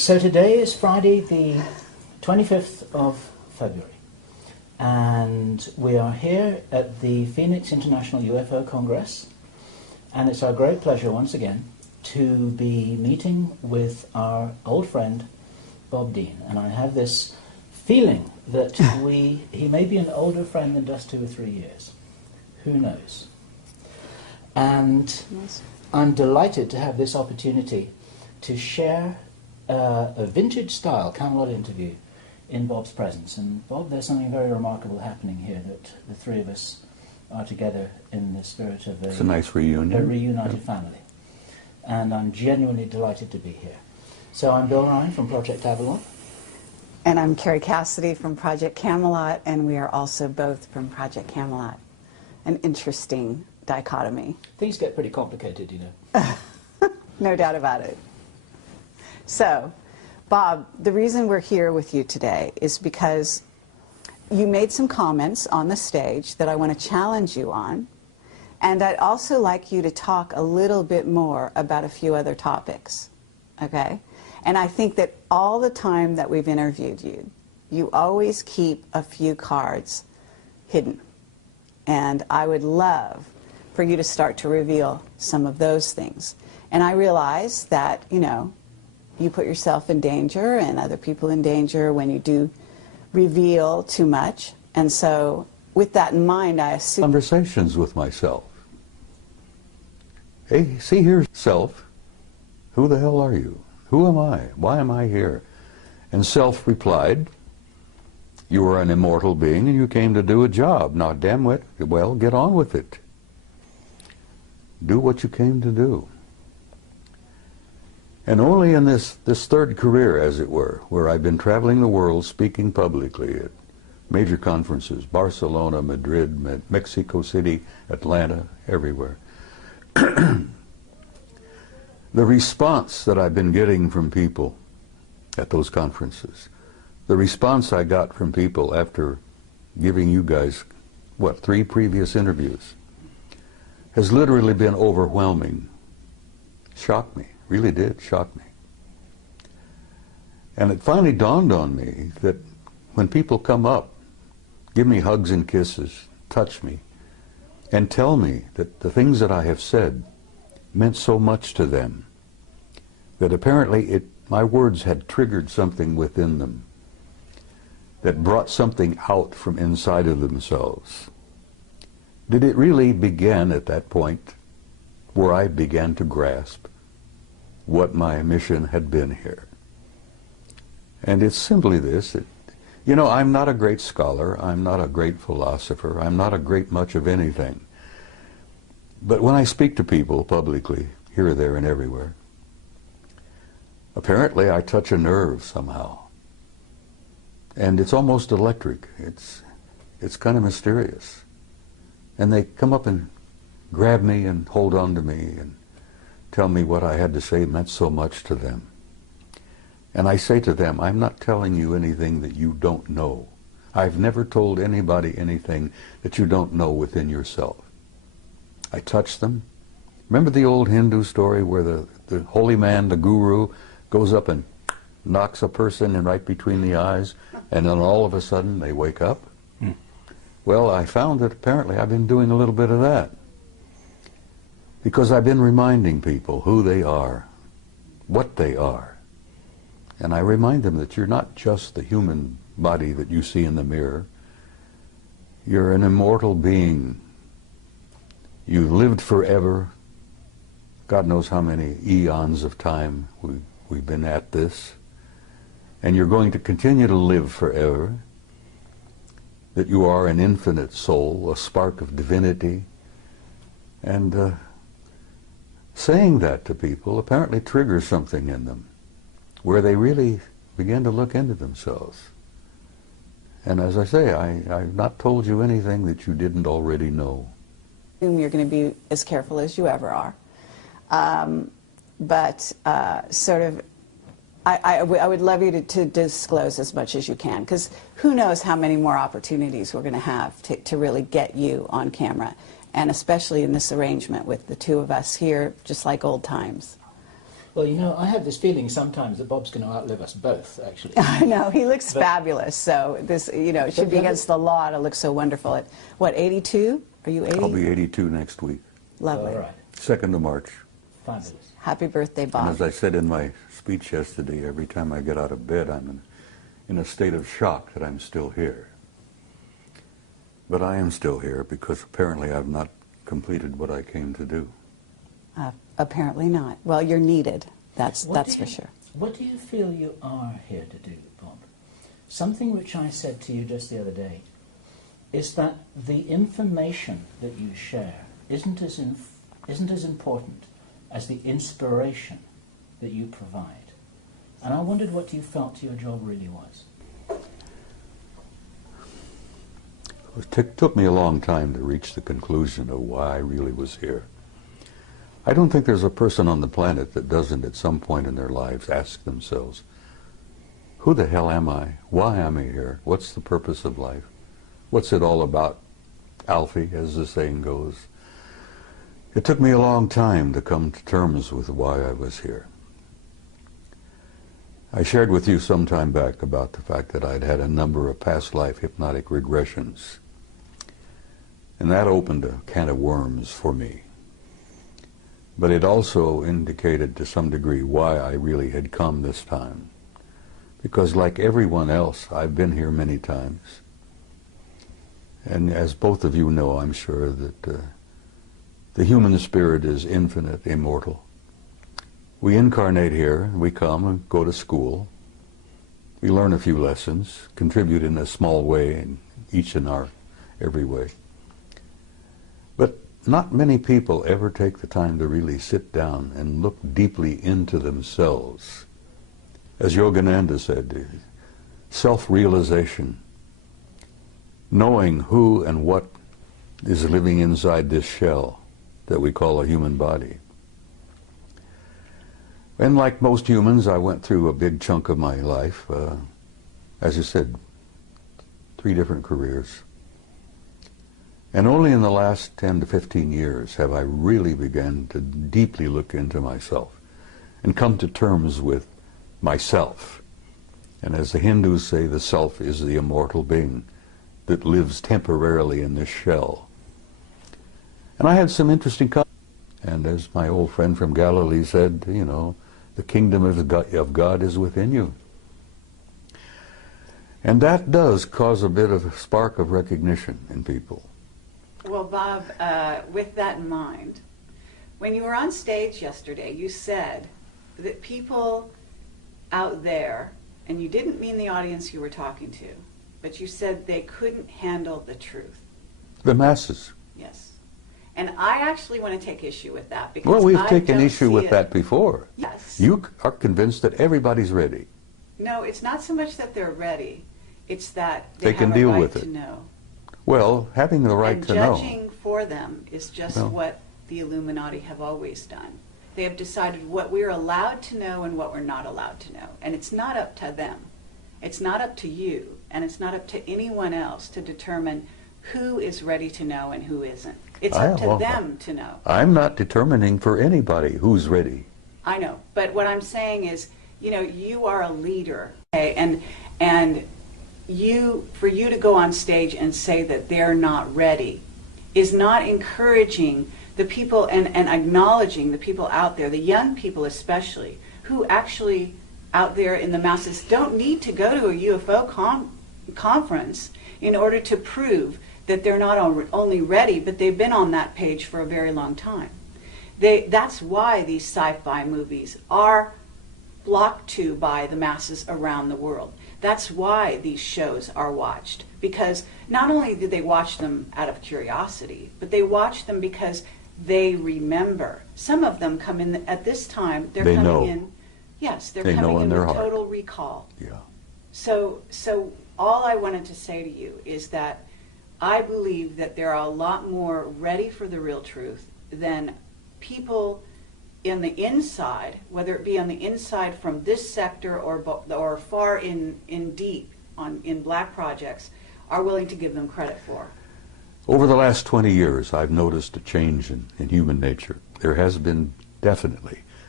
So today is Friday the 25th of February, and we are here at the Phoenix International UFO Congress, and it's our great pleasure once again to be meeting with our old friend Bob Dean. And I have this feeling that he may be an older friend than just 2 or 3 years. Who knows? And I'm delighted to have this opportunity to share a vintage-style Camelot interview in Bob's presence. And Bob, there's something very remarkable happening here, that the three of us are together in the spirit of it's a nice reunion. A reunited family. And I'm genuinely delighted to be here. So I'm Bill Ryan from Projekt Avalon. And I'm Carrie Cassidy from Projekt Camelot, and we are also both from Projekt Camelot. An interesting dichotomy. Things get pretty complicated, you know. No doubt about it. So, Bob, the reason we're here with you today is because you made some comments on the stage that I want to challenge you on, and I'd also like you to talk a little bit more about a few other topics, okay? And I think that all the time that we've interviewed you, you always keep a few cards hidden. And I would love for you to start to reveal some of those things. And I realize that, you know, you put yourself in danger and other people in danger when you do reveal too much. And so with that in mind, I assume... Conversations with myself. Hey, see here, self. Who the hell are you? Who am I? Why am I here? And self replied, you are an immortal being and you came to do a job. Now, damn it, well, get on with it. Do what you came to do. And only in this third career, as it were, where I've been traveling the world speaking publicly at major conferences, Barcelona, Madrid, Mexico City, Atlanta, everywhere. The response that I've been getting from people at those conferences, the response I got from people after giving you guys, 3 previous interviews, has literally been overwhelming. Shocked me, really did shock me. And it finally dawned on me that when people come up, give me hugs and kisses, touch me, and tell me that the things that I have said meant so much to them, that apparently my words had triggered something within them, that brought something out from inside of themselves. Did it really begin at that point where I began to grasp what my mission had been here? And it's simply this. You know, I'm not a great scholar, I'm not a great philosopher, I'm not a great much of anything. But when I speak to people publicly, here, there, and everywhere, apparently I touch a nerve somehow. And it's almost electric. It's kind of mysterious. And they come up and grab me and hold on to me and tell me what I had to say meant so much to them. And I say to them, I'm not telling you anything that you don't know. I've never told anybody anything that you don't know within yourself. I touch them. Remember the old Hindu story where the holy man, the guru, goes up and knocks a person in right between the eyes, and then all of a sudden they wake up? Well, I found that apparently I've been doing a little bit of that. Because I've been reminding people who they are, what they are. And I remind them that you're not just the human body that you see in the mirror. You're an immortal being. You've lived forever. God knows how many eons of time we've been at this. And you're going to continue to live forever. That you are an infinite soul, a spark of divinity. And saying that to people apparently triggers something in them, where they really begin to look into themselves. And as I say, I've not told you anything that you didn't already know. You're going to be as careful as you ever are. I would love you to disclose as much as you can, because who knows how many more opportunities we're going to have to really get you on camera, and especially in this arrangement with the two of us here, just like old times. Well, you know, I have this feeling sometimes that Bob's going to outlive us both, actually. I know, he looks But- fabulous, so this, you know, it should be against the law to look so wonderful. At, what, 82? Are you 80? I'll be 82 next week, Lovely. All right. 2nd of March. Fabulous. Happy birthday, And Bob. as I said in my speech yesterday, every time I get out of bed, I'm in a state of shock that I'm still here. But I am still here because apparently I've not completed what I came to do. Apparently not. Well, you're needed. That's for sure. What do you feel you are here to do, Bob? Something which I said to you just the other day is that the information that you share isn't as important as the inspiration that you provide. And I wondered what you felt your job really was. It took me a long time to reach the conclusion of why I really was here. I don't think there's a person on the planet that doesn't at some point in their lives ask themselves, who the hell am I? Why am I here? What's the purpose of life? What's it all about? Alfie, as the saying goes. It took me a long time to come to terms with why I was here. I shared with you some time back about the fact that I'd had a number of past life hypnotic regressions. And that opened a can of worms for me. But it also indicated to some degree why I really had come this time. Because like everyone else, I've been here many times. And as both of you know, I'm sure that the human spirit is infinite, immortal. We incarnate here, we come and go to school. We learn a few lessons, contribute in a small way, in each in our every way. But not many people ever take the time to really sit down and look deeply into themselves. As Yogananda said, self-realization, knowing who and what is living inside this shell that we call a human body. And like most humans, I went through a big chunk of my life, as I said, 3 different careers. And only in the last 10 to 15 years have I really begun to deeply look into myself and come to terms with myself. And as the Hindus say, the self is the immortal being that lives temporarily in this shell. And I had some interesting comments. And as my old friend from Galilee said, you know, the kingdom of God is within you. And that does cause a bit of a spark of recognition in people. Well, Bob, with that in mind, when you were on stage yesterday, you said that people out there, and you didn't mean the audience you were talking to, but you said they couldn't handle the truth. The masses. Yes. And I actually want to take issue with that because Well, we've I taken don't issue see with it. that before. Yes. You are convinced that everybody's ready. No, it's not so much that they're ready. It's that They they can have a deal right with to it. know. Well, having the right And to know. judging for them is just No. what the Illuminati have always done. They have decided what we're allowed to know and what we're not allowed to know. And it's not up to them. It's not up to you, and it's not up to anyone else to determine who is ready to know and who isn't. It's up to them to know. I'm not determining for anybody who's ready. I know, but what I'm saying is, you know, you are a leader, okay? And you, for you to go on stage and say that they're not ready is not encouraging the people and acknowledging the people out there, the young people especially, who actually out there in the masses don't need to go to a UFO conference in order to prove that they're not only ready, but they've been on that page for a very long time. That's why these sci-fi movies are flocked to by the masses around the world. That's why these shows are watched, because not only do they watch them out of curiosity, but they watch them because they remember. Some of them come in at this time, they're They coming know. in, yes, they're They know coming in in their with heart. total recall. Yeah. So all I wanted to say to you is that I believe that there are a lot more ready for the real truth than people in the inside, whether it be on the inside from this sector or far in deep in black projects, are willing to give them credit for. Over the last 20 years, I've noticed a change in human nature. There has been definitely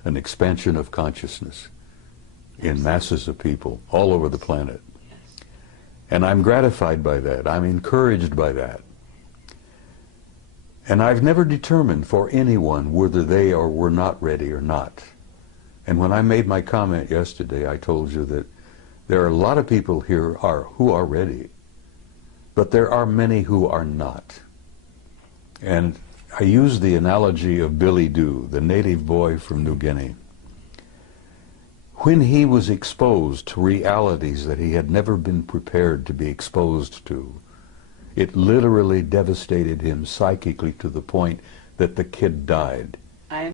an expansion of consciousness in masses of people all over the planet. And I'm gratified by that. I'm encouraged by that. And I've never determined for anyone whether they were not ready or not. And when I made my comment yesterday, I told you that there are a lot of people here who are ready, but there are many who are not. And I use the analogy of Billy Dew, the native boy from New Guinea. When he was exposed to realities that he had never been prepared to be exposed to, it literally devastated him psychically to the point that the kid died.